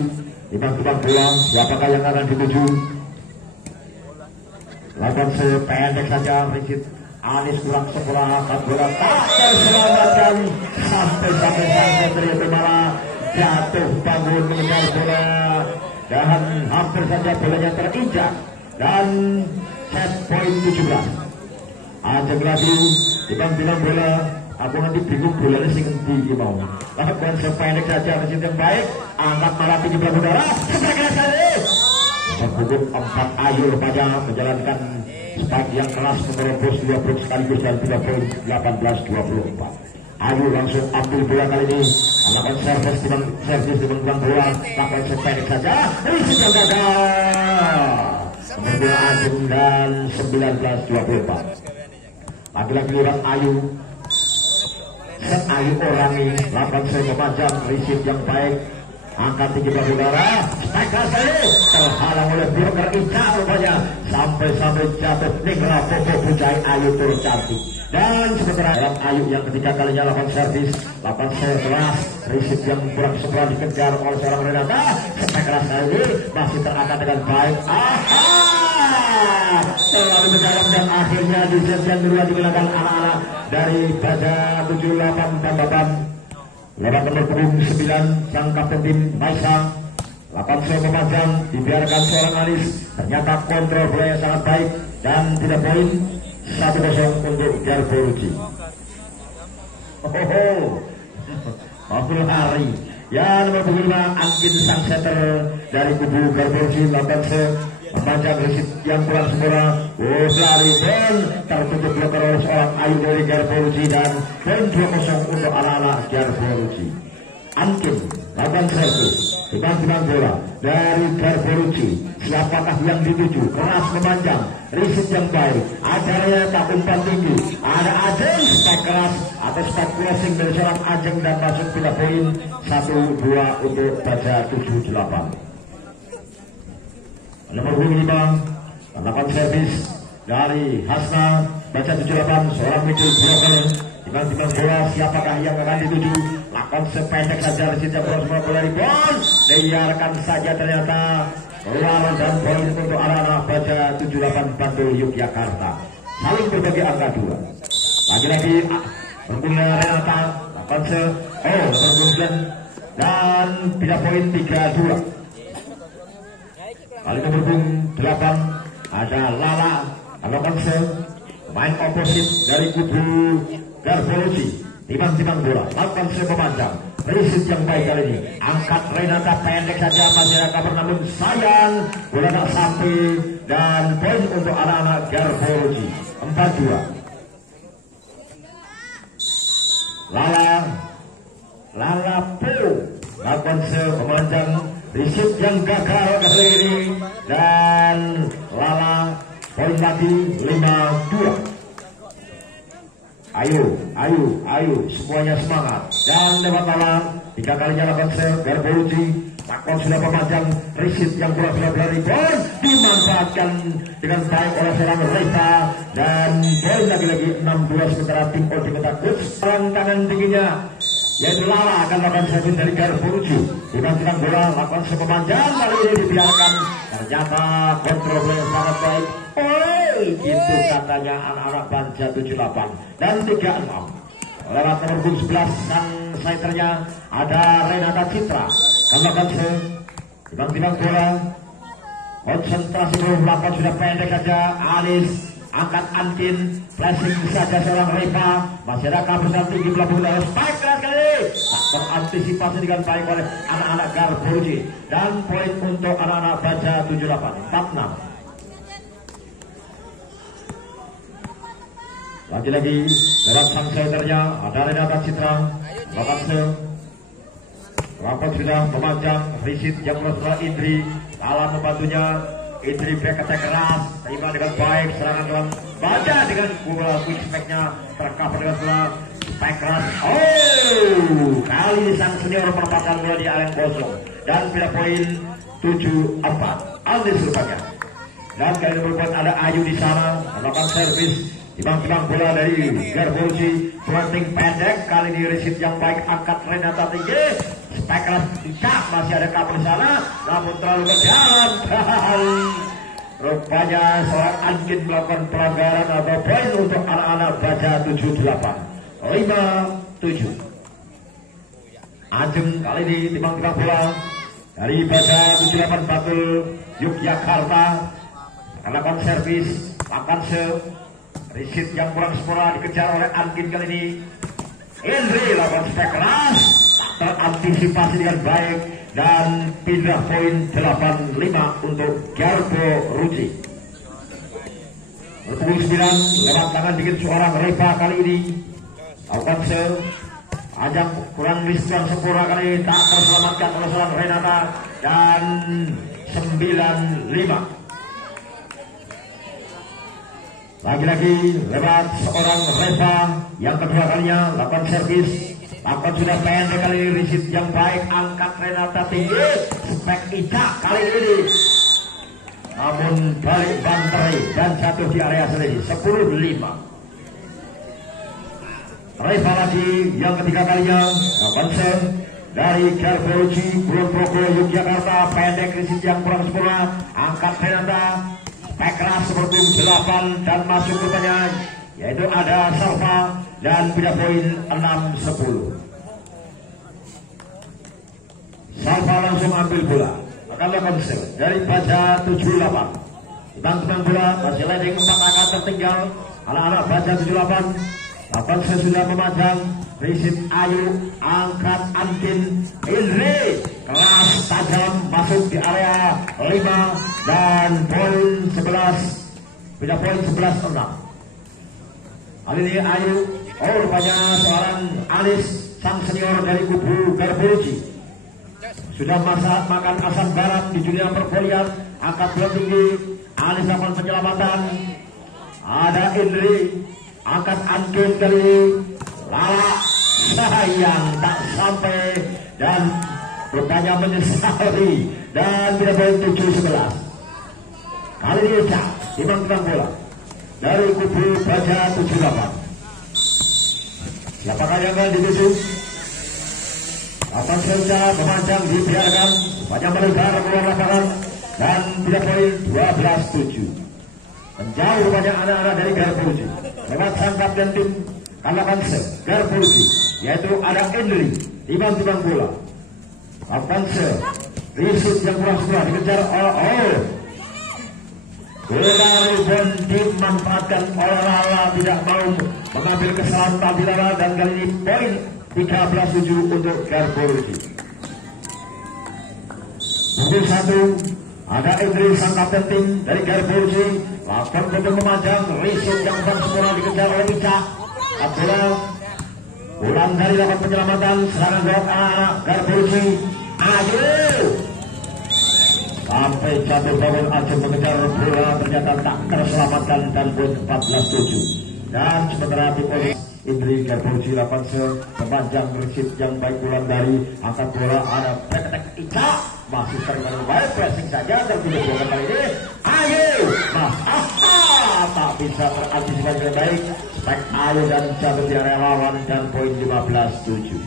timbang-timbang bola. Siapakah yang akan dituju? Lakukan sependek saja, prinsip Anis kurang sempurna, angkat bola tak terselamatkan sampai ternyata malah jatuh bangun mengejar bola dan hampir saja bolanya terinjak, dan set poin 17. Ajeng lagi timbang-timbang bola. Aku nanti bingung bolanya sing tinggi mau. Lakukan sependek saja, prinsip yang baik, angkat malah tinggi belah udara, sebagai sekali. Pembungkuk 4 Ayu pada menjalankan spike yang keras, menerobos 2 blok sekaligus dan 3 poin 18-24. Ayu langsung ambil bola kali ini, melakukan servis dengan buang bola, lakukan sependek saja, prinsip yang gagal. Nomor 2 Ajeng dan 19-24. Lagi-lagi orang Ayu. Ayu Orangi lakukan memanjang, prinsip yang baik, angkat tinggi belah udara, spike sekali, terhalang oleh bloker Ica rupanya, sampai jatuh Nigra Popo Bujai Ayu turun cantik. Dan sementara dalam Ayu yang ketiga kalinya lakukan servis, lakukan keras, prinsip yang kurang sempurna dikejar oleh seorang Renata. Spike keras kali ini masih terangkat dengan baik, terlalu mendalam, dan akhirnya di set yang kedua digunakan anak-anak dari Baja 78 Tambaban. Lewat nomor punggung 9 sang kapten tim Maisa, 8 memanjang, dibiarkan seorang Anis, ternyata kontrol bolanya sangat baik dan tidak poin. 1-0 untuk Garboruji. Maupun hari yang nomor 5 Angkin sang setter dari kubu Garboruji, lakukan memanjang, riset yang kurang sempurna, lari dan tertutup bloker oleh seorang Ayu dari Garboruji, dan poin 2-0 untuk anak-anak Garboruji. Angkin lakukan servis, timbang-timbang bola dari Garboruji. Siapakah yang dituju? Keras memanjang, riset yang baik, ada Renata umpan tinggi, ada Ajeng spike keras atau spike crossing dari seorang Ajeng, dan masuk tidak poin 1-2 untuk Baja 78. Nomor 5 melakukan servis dari Hasna Baja 78, seorang middle blocker, timbang-timbang bola. Siapakah yang akan dituju? Lakukan sependek saja, riset bola bola rebound, dibiarkan saja, ternyata keluar, dan poin untuk anak-anak Baja 78 Bantul Yogyakarta. Saling berbagi angka 2. Lagi-lagi berguna Renata lakukan nomor 9 dan tidak poin 3-2. Kali nomor 8 ada Lala melakukan pemain oposit dari kubu Garboruji, timbang-timbang bola, lakukan memanjang, riset yang baik kali ini, angkat Renata pendek saja, masih ada kabar namun sayang bola tak sampai, dan poin untuk anak-anak Garboruji. 4-2. Lala Po lakukan memanjang, Riset yang gagal kali ini dan Lala poin lagi 5-2. Ayo, semuanya semangat dan lewat Lala 3 kalinya lakukan serve Garboruji. Takon sudah memanjang, Riset yang kurang sudah berlari, poin dimanfaatkan dengan baik oleh seorang Reza dan poin lagi-lagi 6-2 sementara tim Ultimate Coach tangan tingginya yaitu Lala akan melakukan servis dari Garboruji. Dibantukan bola lakukan sepemanjang kali ini dibiarkan, ternyata kontrol yang sangat baik. Itu katanya anak-anak Banja 78 dan 36. Lewat nomor 11 sang fighternya ada Renata Citra. Kembangkan timbang-timbang bola. Konsentrasi dulu, lakukan sudah pendek saja. Anis angkat Antin, flashing saja seorang Reva. Masih ada kabusan tinggi belakang dalam spike keras kali. Tak terantisipasi dengan baik oleh anak-anak Garboruji dan poin untuk anak-anak Baja 78 4-6. Lagi-lagi lewat sang fighternya ada Renata Citra. Lakukan sudah memanjang, Riset yang berusaha Indri. Lala membantunya, Indri back attack keras, terima dengan baik serangan dengan Baja dengan bola quick spike-nya tercover dengan bola spike keras. Kali ini sang senior menempatkan bola di area kosong dan pindah poin 7-4. Andis rupanya. Dan kali ini berbuat ada Ayu di sana melakukan servis. Timbang-timbang bola dari Garboruji, floating pendek. Kali ini Riset yang baik, angkat Renata tinggi, spike keras tidak, masih ada kabel sana, namun terlalu ke jalan. Rupanya seorang Anjin melakukan pelanggaran atau poin untuk anak-anak Baja 78 5-7. Ajeng kali ini timbang-timbang bola dari Baja 78 Batul Yogyakarta melakukan servis, lakukan Riset yang kurang sempurna dikejar oleh Antin kali ini. Indri lakukan spike keras, terantisipasi dengan baik dan pindah poin 8-5 untuk Garboruji. Berpuluh 9 lewat tangan bikin seorang Reva kali ini. Lakukan ajang kurang sempurna kali ini, tak terselamatkan oleh seorang Renata dan 9-5. Lagi-lagi lewat seorang Reva yang kedua kalinya lakukan servis. Lakukan sudah pendek kali ini, Riset yang baik, angkat Renata tinggi, spek Ica kali ini. Namun balik banterai dan jatuh di area sendiri 10-5. Reva lagi yang ketiga kalinya lakukan serve dari Garboruji Kulon Progo Yogyakarta, pendek Riset yang kurang sempurna, angkat Renata. Keras seperti 8 dan masuk ke tengah, yaitu ada Salva dan pindah poin 6-10. Salva langsung ambil bola, akan lakukan sel dari Baja 78. Timbang-timbang bola masih landing 4 akan tertinggal. Anak-anak Baja 78 lakukan sudah memanjang. Riset Ayu angkat Antin, Indri keras tajam masuk di area 5 dan poin 11, pindah poin 11-6. Kali ini Ayu, rupanya seorang Anis sang senior dari kubu Garboruji sudah makan asam garam di dunia perpolian, angkat bola tinggi. Anis lakukan penyelamatan, ada Indri angkat Antin kali ini. Lala sayang tak sampai dan rupanya menyesali dan tidak poin 7-11. Kali ini Ica timbang-timbang bola dari kubu Baja 78. Siapakah yang akan dituju? Atas senja memanjang dibiarkan, banyak melebar keluar lapangan dan tidak poin 12-7. Menjauh rupanya anak-anak dari Garboruji lewat sangkap dan tim kalakan Garboruji, yaitu ada Indri timbang-timbang bola. Lakukan Riset yang kurang sempurna dikejar bola rebound dimanfaatkan oleh Lala, tidak mau mengambil kesalahan tadi Lala dan kali ini poin 13-7 untuk Garboruji. Pukul 1 ada Indri sang kapten tim dari Garboruji, lakukan untuk memanjang. Riset yang kurang sempurna dikejar oleh Ica. Bola ulang dari lakukan penyelamatan, serangan gawat anak Garboruji. Ayo sampai jatuh bangun Ajeng mengejar bola ternyata tak terselamatkan dan poin 14-7. Dan sementara tim Indri Garboji Lapanse memanjang resit yang baik bulan dari angkat bola ada tek Ica masih sering baik pressing saja tertutup bola kali ini. Ayo tak bisa terantisipasi dengan baik. Spek Ayo dan jatuh di area lawan dan poin 15-7.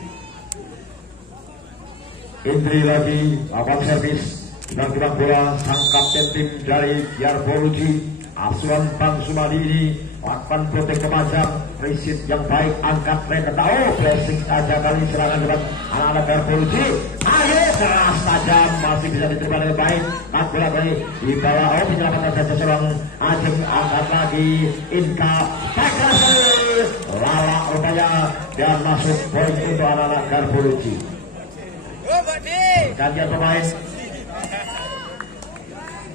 Indri lagi lawan servis tiba-tiba bola sang kapten tim dari Garboji Asuhan Bang Sumadi ini lakukan protek kemanjang resit yang baik angkat mereka tahu blessing saja kali serangan depan anak-anak Garboji. Ayo keras tajam masih bisa diterima dengan baik. Tak bola kali di bawah menyelamatkan saja seorang Ajeng angkat lagi Inka tackle Lala rupanya dan masuk poin untuk anak-anak Garboji. Gantian pemain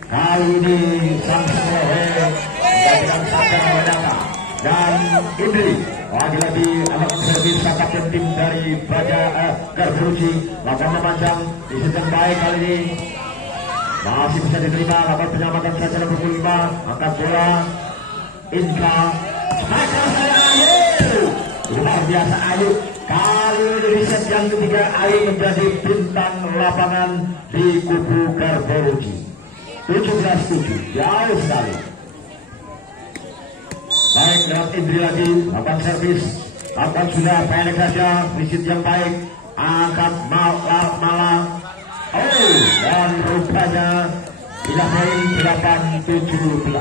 kali ini sang Sohe dengan Saka Wadaka dan Indri lagi-lagi anak servis kapten tim dari Garboji lakukan panjang di sistem baik kali ini masih bisa diterima lakukan penyelamatan saja nomor 5 angkat bola Inka tackle saya Ayu luar biasa Ayu kali ini di set yang ketiga Ayu menjadi bintang lapangan di kubu Garboji 17-7 jauh sekali. Baik dengan Indri lagi lakukan servis lakukan sudah pendek saja visit yang baik angkat malah dan rupanya tidak poin 8-17.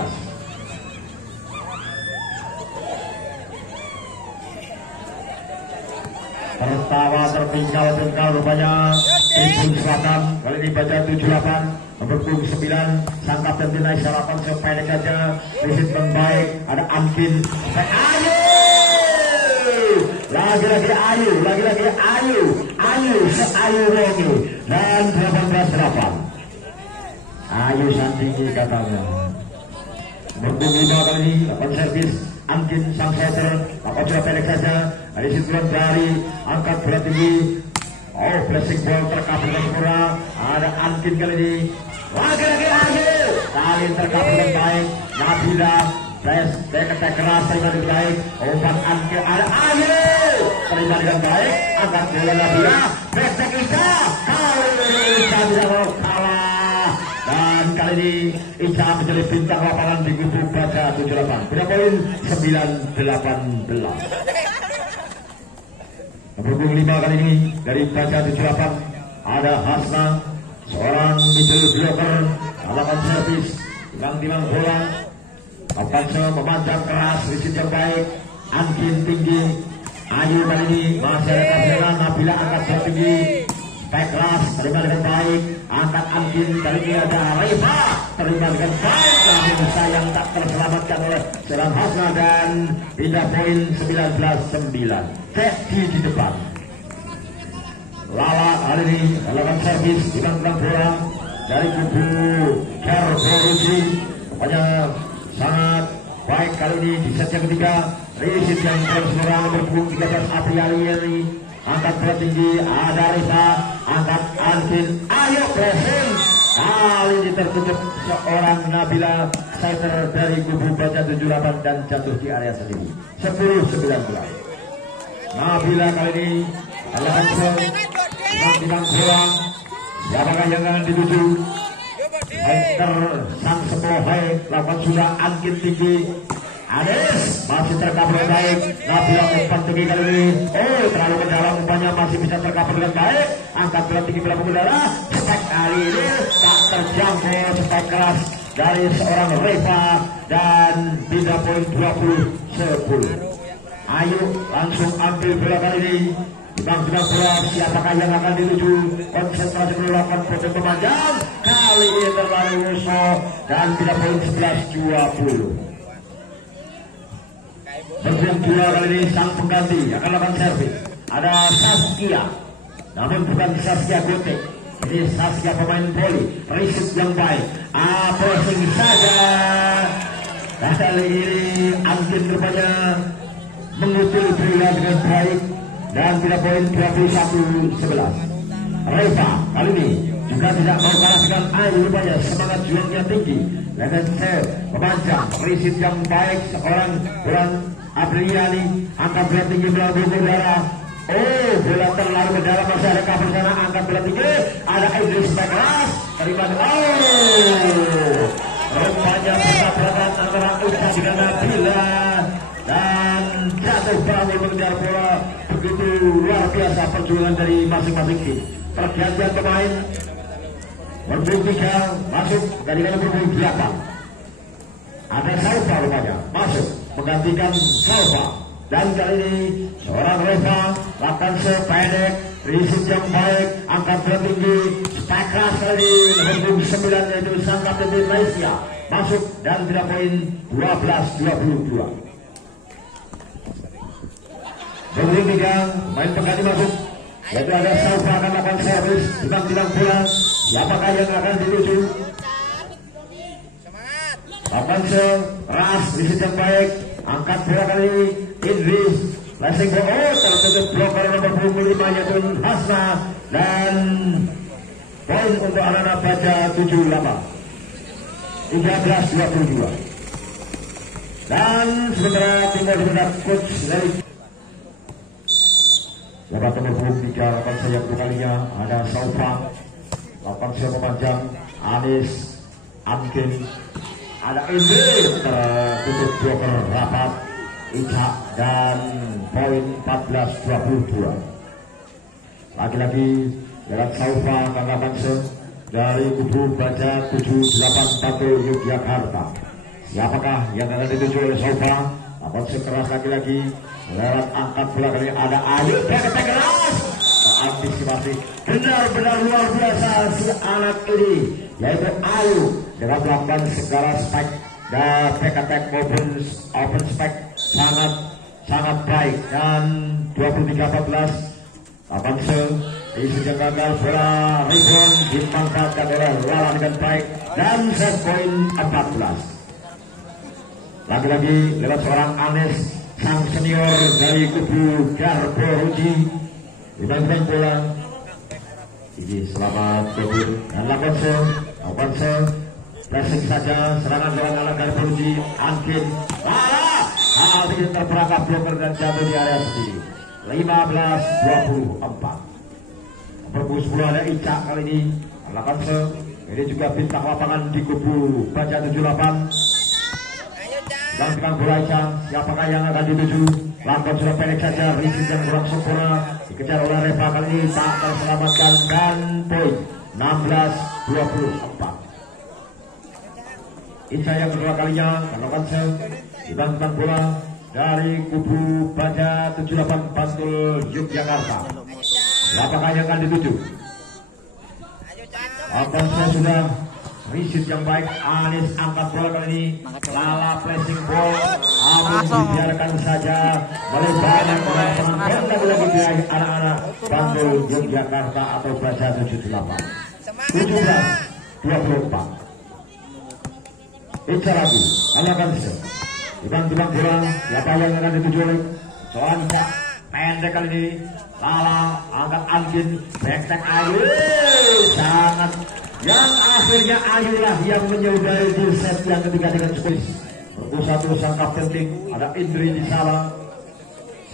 Tertawa terpingkal rupanya Tribun Selatan kali ini baca 78 nomor 9 sang kapten tim naik sarapan sepedek saja visit membaik ada Amkin Ayu lagi-lagi Ayu seayu Rogi dan 18-8 Ayu Santini katanya nomor 5 kali ini 8 servis Amkin sang setter lakukan coba pendek saja ada situan dari angkat bola tinggi blessing ball terkabul dengan bola ada Amkin kali ini lagi-lagi Ayu kali terkabul dengan baik Nabila tek keras terima dengan baik umpan Amkin ada Ayu terima dengan baik angkat bola Nabila tek Ica kali ini Ica tidak mau kalah dan kali ini Ica menjadi bintang lapangan di kubu baca 78 berapa poin 9-18. Nomor 5 kali ini dari baca 78 ada Hasna seorang middle blocker lakukan servis timbang bola Apanse memanjang keras visit yang baik Angkin tinggi Ayu kali ini masih ada kapten Nabila angkat bola tinggi baik keras terima dengan baik angkat Angkin kali ini ada Reva terima dengan baik namun sayang tak terselamatkan oleh seorang Hasna dan pindah poin 19-9 Teddy di depan Lala kali ini lakukan servis timbang bola dari kubu Garboji pokoknya sangat baik kali ini di set yang ketiga resit yang terus merang nomor 13 Apriali ini angkat bola tinggi ada Risa angkat Angkin ayo pressing kali ini tertutup seorang Nabila center dari kubu baca 78 dan jatuh di area sendiri 10-19 Nabila kali ini langsung timbang bola siapakah yang akan dituju Haiker sang sepohai lakukan sudah Angkin tinggi Ades masih terkabul dengan baik Nabila umpan tinggi kali ini terlalu ke dalam umpannya masih bisa terkabul dengan baik angkat bola tinggi bola udara cetak kali ini tak terjangkau cetak keras dari seorang Reva dan pindah poin 20-10 Ayu langsung ambil bola kali ini timbang bola siapakah yang akan dituju konsentrasi melakukan proses pemanjang kali ini terlalu rusuh dan pindah poin 11-20 Berjuang dua kali ini sang pengganti akan lakukan servis ada Saskia namun bukan Saskia Gotek ini Saskia pemain voli resit yang baik pressing saja kali ini Angkin rupanya mengutul bola dengan baik dan tidak poin 21-11 Reva kali ini juga tidak mau kalah dengan Ayu rupanya, semangat juangnya tinggi. Lenense memanjang, riset yang baik seorang Bulan Apriani, angkat berat tinggi melalui udara. Oh, bola terlalu ke dalam, masih ada cover sana, angkat berat tinggi, ada Idris Pekras, terima. Oh, rupanya persahabatan antara Uca dengan Nabila dan jatuh berani mengejar bola. Begitu luar biasa perjuangan dari masing-masing tim. Pergantian pemain berburu 3 masuk dari dalam berburu 8. Ada Salva rupanya masuk menggantikan Salva, dan kali ini seorang Reva lakukan sepedek, riset yang baik, angkat berat tinggi, Pekras kali ini berburu 9 yaitu sang kapten tim Malaysia masuk dan tidak poin 12-22. Berburu 3 main pengganti masuk, yaitu ada Salva akan melakukan servis, timbang-timbang bola. Siapakah yang akan dituju? Lakukan seras, riset yang baik, angkat bola kali ini Idris, flashing bola, tertutup bloker nomor 25 yaitu Hasna, dan poin untuk anak-anak Baja 78 13-22. Dan sementara tinggal dibentak coach dari Jabat nomor 23, lakukan saya yang kalinya ada Salva, lakukan saya memanjang Anis Amkin, ada Indri, tertutup bloker rapat Ica, dan poin 14-22. Lagi-lagi lewat Salva tanggapan dari kubu Baja 78 Batu Yogyakarta. Siapakah yang akan dituju oleh Salva? Lakukan sekeras lagi-lagi lewat angkat bola kali ada Ayu, keras antisipasi benar-benar luar biasa si anak ini, yaitu Ayu dengan melakukan segala spek dan tek maupun open spek sangat baik. Dan 23-14 lakukan isi gagal bola rebound dimanfaatkan oleh Lala dengan baik dan set poin 14. Lagi-lagi lewat seorang Anes, sang senior dari kubu Garbo Ruji, dibandingkan bola ini selamat kebun dan lakukan pressing saja, serangan dengan ala Garbo Ruji. Angkin Lala hal ini terperangkap bloker dan jatuh di area sendiri. 15-24. Perpus bola ada Ica kali ini, lakukan ini juga bintang lapangan di kubu Baja 78. Dan dengan bola Ica, siapakah yang akan dituju? Lakukan sudah pendek saja, riset yang kurang sempurna, dikejar oleh Reva kali ini tak terselamatkan, dan poin 16-24. Ica yang kedua kalinya melakukan dibantukan bola dari kubu Baja 78 Bantul Yogyakarta. Siapakah yang akan dituju? Lakukan sudah riset yang baik, Anis angkat bola kali ini, Lala pressing ball, namun dibiarkan saja melebar dan teman-teman lagi dari anak-anak Bantul Yogyakarta atau Baja 78. 17-24. Ica lagi, akan timbang-timbang bola, siapa yang akan dituju oleh seorang Ica pendek kali ini, Lala angkat Angkin, backstep Ayu, sangat. Yang akhirnya Ayulah yang menyudahi di set yang ketiga dengan skor 21 sang kapten tim, ada Indri di sana.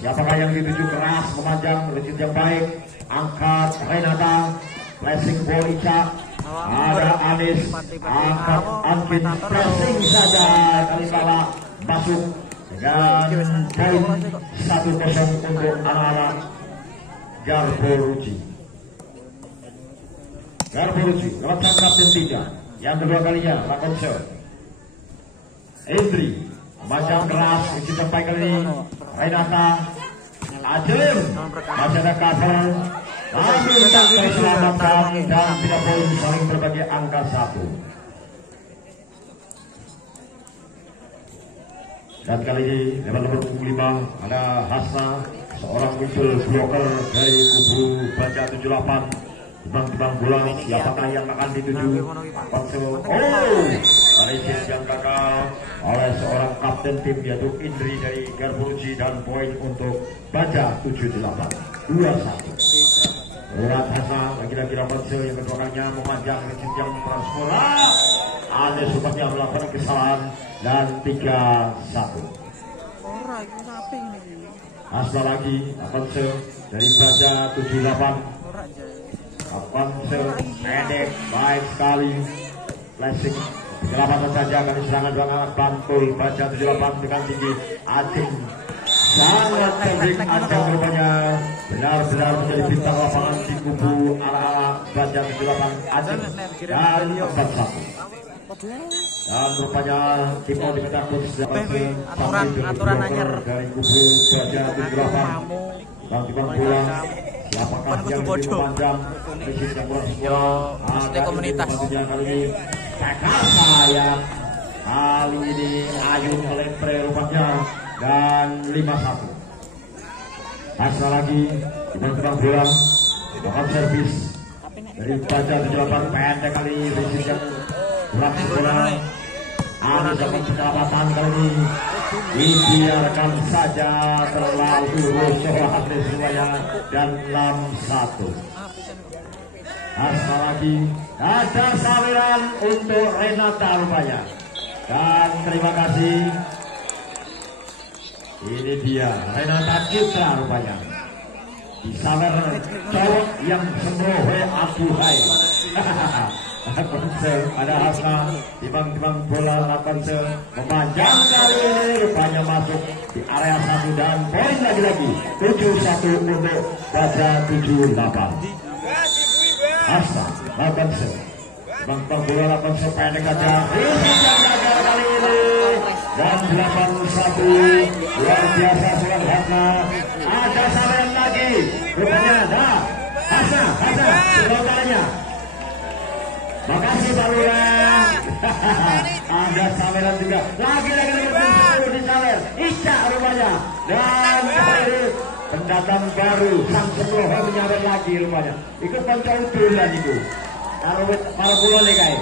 Siapakah yang dituju? Keras memanjang, riset yang baik, angkat Renata, flashing ball Ica, ada Anis, angkat Angkin, pressing saja kali Lala masuk dengan poin 1-0 untuk anak-anak Garbo Ruji. Garbo Ruji lewat sang kapten 3 yang kedua kalinya lakukan shot. Indri macam keras, isi sampai kali ini Renata Ajim, masih ada cover, tapi tak terselamatkan dan tidak poin, saling berbagi angka 1. Dan kali ini lewat nomor 25 ada Hasna, seorang muncul bloker dari kubu Baja 78. Timbang-timbang bola, siapakah yang akan dituju? Riset yang gagal oleh seorang kapten tim yaitu Indri dari Garbo Ruji, dan poin untuk Baja 78 21. Lewat Hasan lagi-lagi dapat yang kedua kalinya memanjang Richard yang Praspora. Ada sepertinya melakukan kesalahan dan 3-1. Asal lagi Avanse dari Baja 78. Avanse pendek baik sekali. Flashing penyelamatan saja akan diserangan dengan anak Bantul. Baja 78 dengan tinggi. Acing sangat pendek. Acing rupanya benar-benar menjadi bintang lapangan di kubu arah-arah Baja 78. Acing dan 4-1. Dan rupanya tim mau diminta coach aturan anyar dari kubu Baja 78 dan tiba pulang siapakah yang lebih memanjang krisis yang kurang sekolah komunitas kali ini Jakarta yang kali ini Ayu melepre rupanya dan 5-1. Pasal lagi tiba pulang dapat servis dari Baja 78 pendek kali ini krisis yang kurang sekolah. Ada dapat pendapatan kali ini dibiarkan saja terlalu rusuh semuanya dan 6-1. Asal lagi ada saweran untuk Renata rupanya dan terima kasih. Ini dia Renata Citra rupanya disawer cowok yang sembuh abuhai. Ada Hasna timbang-timbang bola Avanse memanjang kali ini rupanya masuk di area 1 dan poin lagi 7-1 untuk Baja 78. Hasna Avanse timbang-timbang bola Avanse pendek saja yang gagal kali ini dan 8-1 luar biasa seorang Hasna. Ada saran lagi rupanya ada Hasna kedua kalinya. Makasih Pak Lurah. Ada saweran juga. Lagi-lagi disawer. Ica rupanya. Dan kali pendatang baru sang Sepuluh menyawer lagi rupanya. Ikut panca udulan itu. Para pulau nih guys.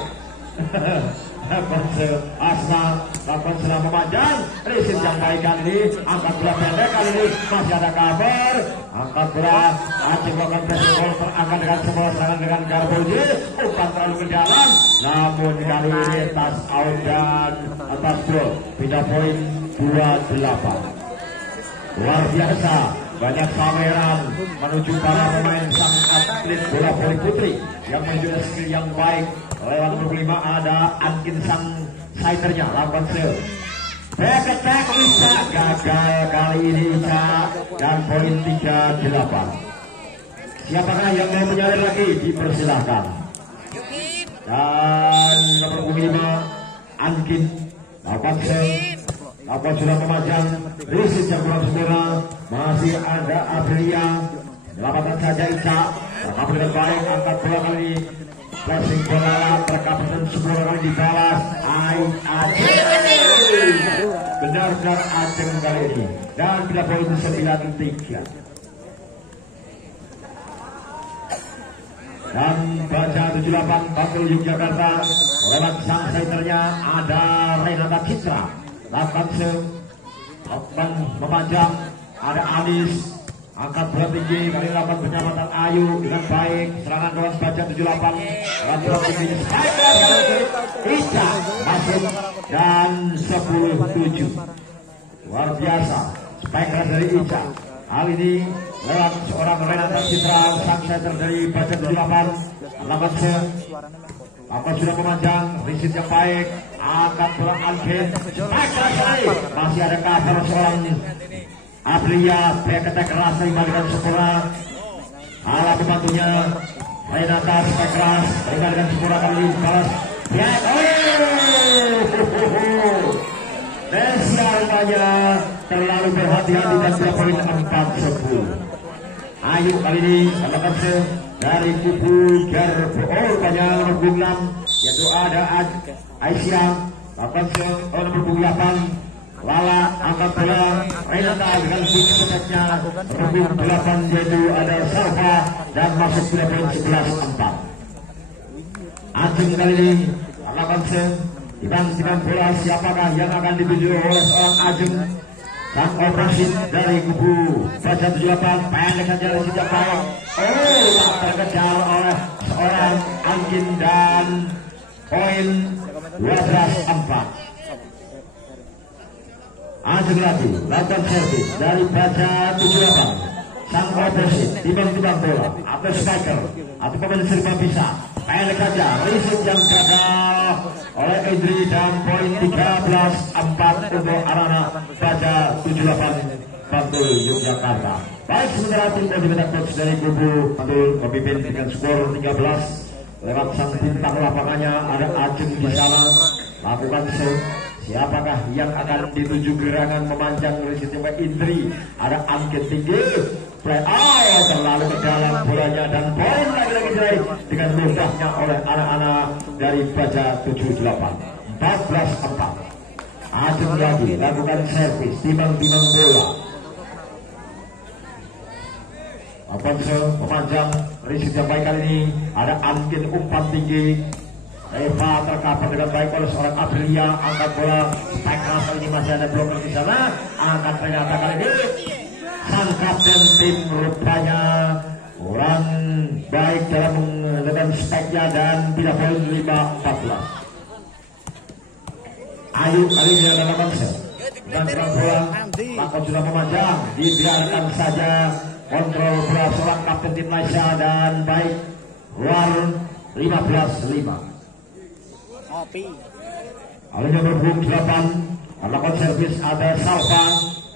Asma lakukan selang memanjang. Risit yang baik kali ini. Angkat bola pendek kali ini. Masih ada kabar. Angkat bola. Aceh melakukan pressing terangkat dengan semua serangan dengan Garboji. Umpan terlalu ke dalam. Namun kali ini tas out dan atas bro. Pindah poin 28. Luar biasa. Banyak saweran menuju para pemain sang atlet bola voli putri yang menunjukkan skill yang baik. Lewat nomor 5 ada Ankin sang sidernya lakukan sel. Back attack Isa gagal kali ini Isa dan poin 38. Siapakah yang mau menyawer lagi dipersilahkan. Dan nomor 5 Ankin lakukan sel. Apa sudah memanjang riset yang kurang sempurna. Masih ada Aprilia menyelamatkan saja Ica terkap dengan baik angkat bola kali ini flashing bola terkap dengan 10 kali dibalas Aceh benar-benar Aceh kali ini dan bila poin 9-3 dan Baja 78 Bantul Yogyakarta lewat sang sidernya ada Renata Citra. Lakukan memanjang ada Anis angkat bola tinggi kali lakukan penyelamatan Ayu dengan baik serangan lawan Baja 78 lakukan tinggi Ica masuk dan 10-7 luar biasa spike dari Ica hal ini lewat seorang Renata Citra sang center dari Baja 78 lakukan sudah memanjang riset yang baik angkat bola Alvin masih ada cover seorang Aprilia back attack keras dibalikan sempurna ala pembantunya Renata back keras dibalikan sempurna kali balas ya Nesia rupanya terlalu berhati-hati dan tidak poin 4-10. Ayu kali ini melakukan dari kubu Garbo rupanya nomor 6 yaitu ada Aisyah lakukan nomor 8 Lala angkat bola Renata dengan sukses-suksesnya nomor 8 yaitu ada Salva dan masuk ke poin 11-4. Ajeng kali ini melakukan tiba-tiba bola siapakah yang akan dituju oleh seorang Ajeng sang operasi dari kubu baca 78 pendek saja dari sejak baik. Tak terkejar oleh seorang Angkin dan poin 12-4. Ajeng lagi lakukan servis dari baca 78 sang operasi timbang-timbang bola atau striker atau pemain serba bisa pendek saja riset yang gagal oleh Indri dan poin 13-4 untuk Arana baca 78 Bantul Yogyakarta. Baik, sementara tim koordinator coach dari kubu Bantul memimpin dengan skor 13 lewat sang bintang lapangannya ada Ajeng di sana lakukan shoot. Siapakah yang akan dituju gerangan memanjang resitnya Indri? Ada angkat tinggi, play out terlalu ke dalam bolanya dan poin lagi-lagi diraih dengan mudahnya oleh anak-anak dari baca 78. 14-4. Ajeng lagi lakukan servis timbang-timbang bola. Avanse memanjang riset yang baik kali ini ada angkat umpan tinggi. Eva tercover dengan baik oleh seorang Aprilia, angkat bola spike keras kali ini masih ada bloker di sana, angkat ternyata kali ini sang kapten tim rupanya orang baik dalam menggunakan spike-nya dan tidak poin 5-14. Ayu kali ini adalah Bangsa dan terang bola takut sudah memanjang, dibiarkan saja kontrol bola seorang kapten tim Malaysia dan baik luar 15-5. Alumni berhubung 8 melakukan servis ada Salva,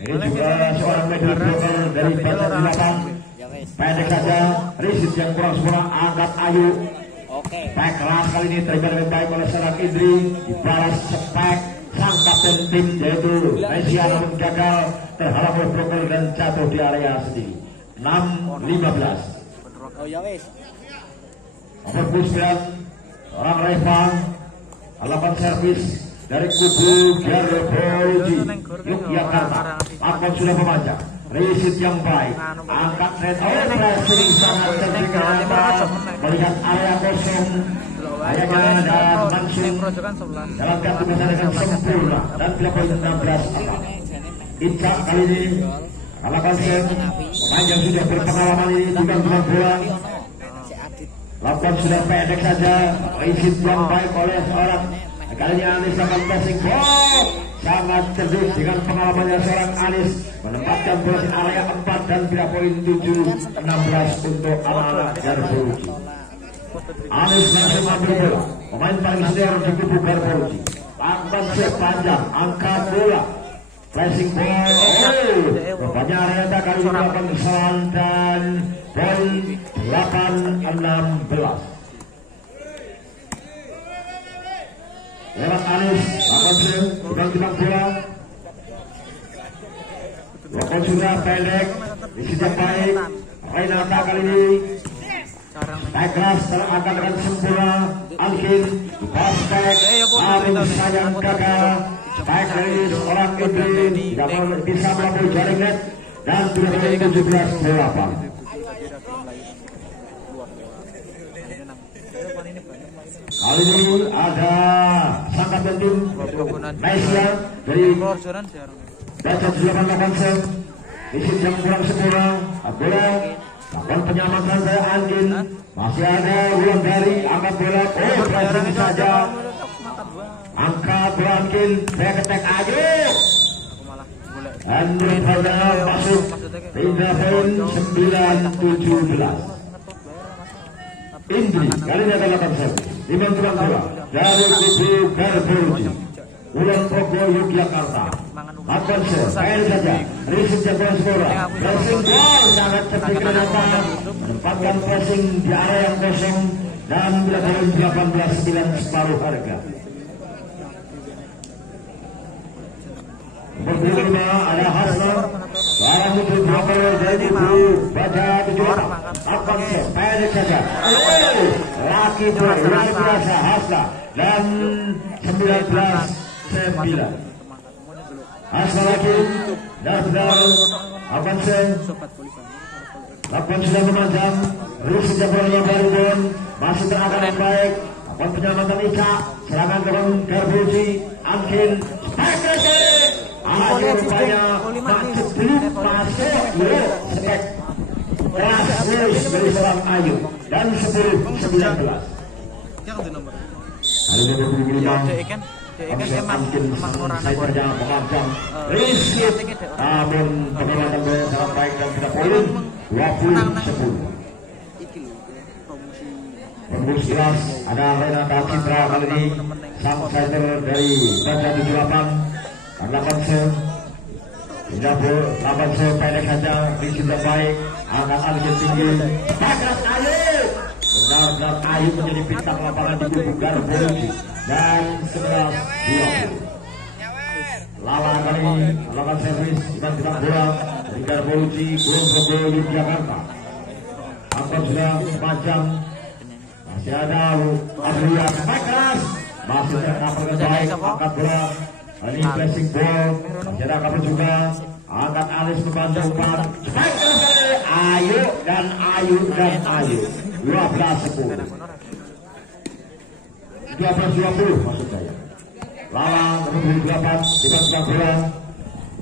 ini juga seorang middle blocker dari baca 8 pendek saja riset yang kurang sempurna angkat Ayu back keras kali ini terima dengan baik oleh seorang Indri dibalas spek sang kapten tim yaitu Malaysia namun gagal terhalang oleh blocker dan jatuh di area sendiri 6-15. Nomor 9 orang Reva lakukan servis dari kubu Garboji Yogyakarta. Akon sudah memanjang riset yang baik angkat set pressing sangat cerdik melihat area kosong ayahnya dan langsung dalam kartu besar dengan sempurna dan 16-4. Icak kali ini lakukan set panjang sudah berpengalaman ini juga bola lakukan sudah pendek saja riset yang baik oleh seorang kali ini Anis akan passing ball sangat cerdik dengan pengalamannya seorang Anis menempatkan bola di area 4 dan tidak poin 7-16 untuk anak-anak Garboji. Anis langsung ambil bola pemain paling senior di kubu Garboji lakukan sepanjang angkat bola flashing ball rupanya Areta kali ini melakukan kesalahan dan poin 8-16 lewat Anis lakukan timbang bola lakukan sudah pendek di sisi baik Renata kali ini Tekras terangkat dengan sempurna Angkin basket namun sayang gagal baik dari seorang Indri tidak bisa melampaui jaring net dan tidak poin 17-8. Kali ini ada sangat penting Malaysia dari baca 8 isi yang kurang sempurna bola lakukan penyelamatan dari Angin masih ada ulang dari angkat bola pressing saja angkat bola Angin saya ketek aja dan berikutnya masuk pindah poin 9-17. Indri kali ini akan lakukan servis dibantuan bola dari kubu Garboji Ulang Progo Yogyakarta lakukan servis pendek saja riset yang kurang sempurna pressing ball sangat cerdik Renata menempatkan pressing di area yang kosong dan bila poin 18-9 separuh harga. Nomor 25 ada Hasna seorang untuk blocker dari kubu baca 78 lakukan servis pendek saja laki bola luar biasa Hasna dan 19-9 Hasna lagi Dafdal akan lakukan sudah memanjang riset yang bolanya baru pun masih terangkat yang baik lakukan penyelamatan Ica serangan ke Garboji Angkin spike rupanya masuk yuk spek keras dari seorang Ayu dan 10-19. Hari ini 25 emang orang saja pengancam riset, namun pengamatan bola sangat baik dan tidak poin 20-10. Pengurus jelas ada Renata Citra kali ini sang center dari Baja 78 dan 8 tidak boleh 8 pendek saja riset yang baik angkat alih tinggi bakat Ayu benar-benar Ayu menjadi bintang lapangan di kubu Garboluci dan 11-20. Lala kali ini melakukan servis dengan bintang bola dari Garboluci Kulon Progo Yogyakarta. Angkat sudah sepanjang masih ada Adria Mekas masih terkapal dengan baik angkat bola ini flashing ball masih ada kapal juga angkat alis membantu umpan Ayu dan Ayu 12-10 12-20 maksud saya. Lala nomor 28 tiba-tiba bola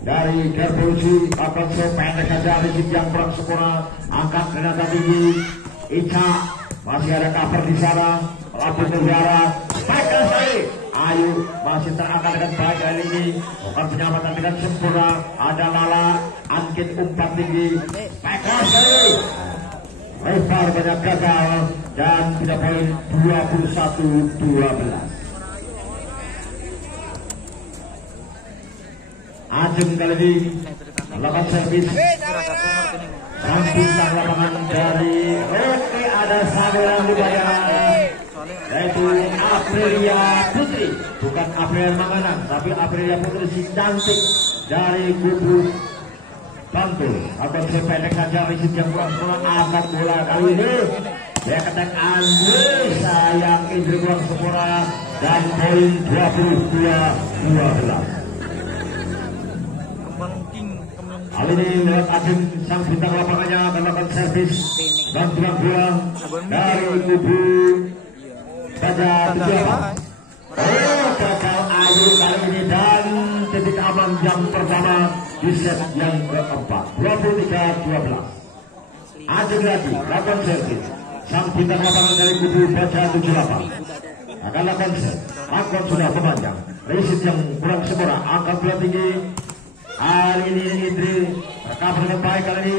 dari Garboluci akan sependek saja Rizky yang kurang sempurna angkat Renata tinggi Ica masih ada cover di sana pelaku negara baiklah sekali Ayu masih terangkat dengan baik kali ini bukan penyelamatan dengan sempurna ada Lala angkit umpan tinggi baiklah sekali lebar banyak gagal dan tidak poin 21-12. Ajeng kali ini melakukan servis bintang lapangan dari oke ada saluran di bayangan yaitu Aprilia Putri bukan Aprilia Manganang tapi Aprilia Putri si cantik dari kubu Bantul akan sependek saja riset yang kurang angkat bola kali ini dia ketek Andri sayang Indri kurang sempurna dan poin 22-12. Kali ini melihat Ajeng sang bintang lapangannya akan melakukan servis bantuan bola dari kubu Baja 78. Gagal Ayu kali ini dan titik aman yang pertama di set yang keempat 23-12. Ajeng lagi lakukan servis sang bintang lapangan dari kubu Baja 78 akan lakukan set lakukan sudah memanjang riset yang kurang sempurna angkat bola tinggi. Kali ini Indri tercover dengan baik kali ini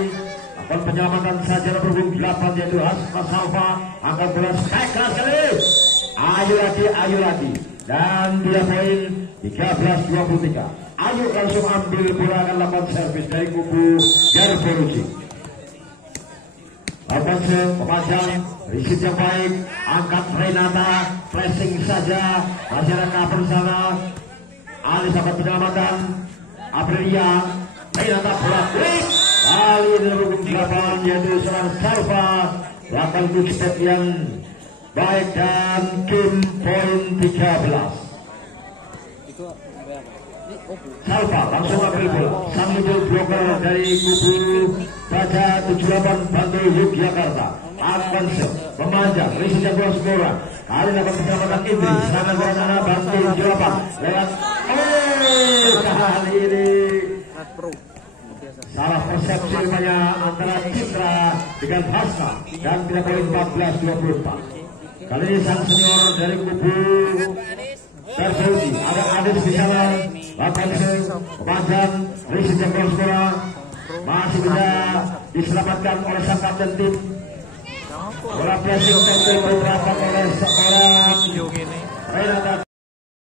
akan penyelamatan saja berhubung 8 yaitu Hasma Salva angkat bola spektakuler sekali Ayu lagi dan 2 poin 13-23. Ayu langsung ambil bola akan lakukan servis dari kubu Garboluci lakukan pemanjang riset yang baik angkat Renata flashing saja masih ada cover sana Alis dapat penyelamatan Aprilia Renata bola klik kali ini berhubung 8 yaitu seorang Salva lakukan good step yang baik dan game poin 13. Salva langsung ambil bola sang muncul bloker dari kubu Baja 78 Bantul Yogyakarta akan memanjang riset yang kurang sempurna kali dapat penyelamatan Indri serangan berencana Bantul 78 lewat kali ini salah persepsi rupanya antara Citra dengan Hasna dan tidak poin 14-24. Kali ini sang senior dari kubu Garboluci ada Adis di sana lakukan pemanjang riset yang kurang sempurna masih bisa diselamatkan oleh sang kapten tim bola flashing yang diberikan oleh seorang Renata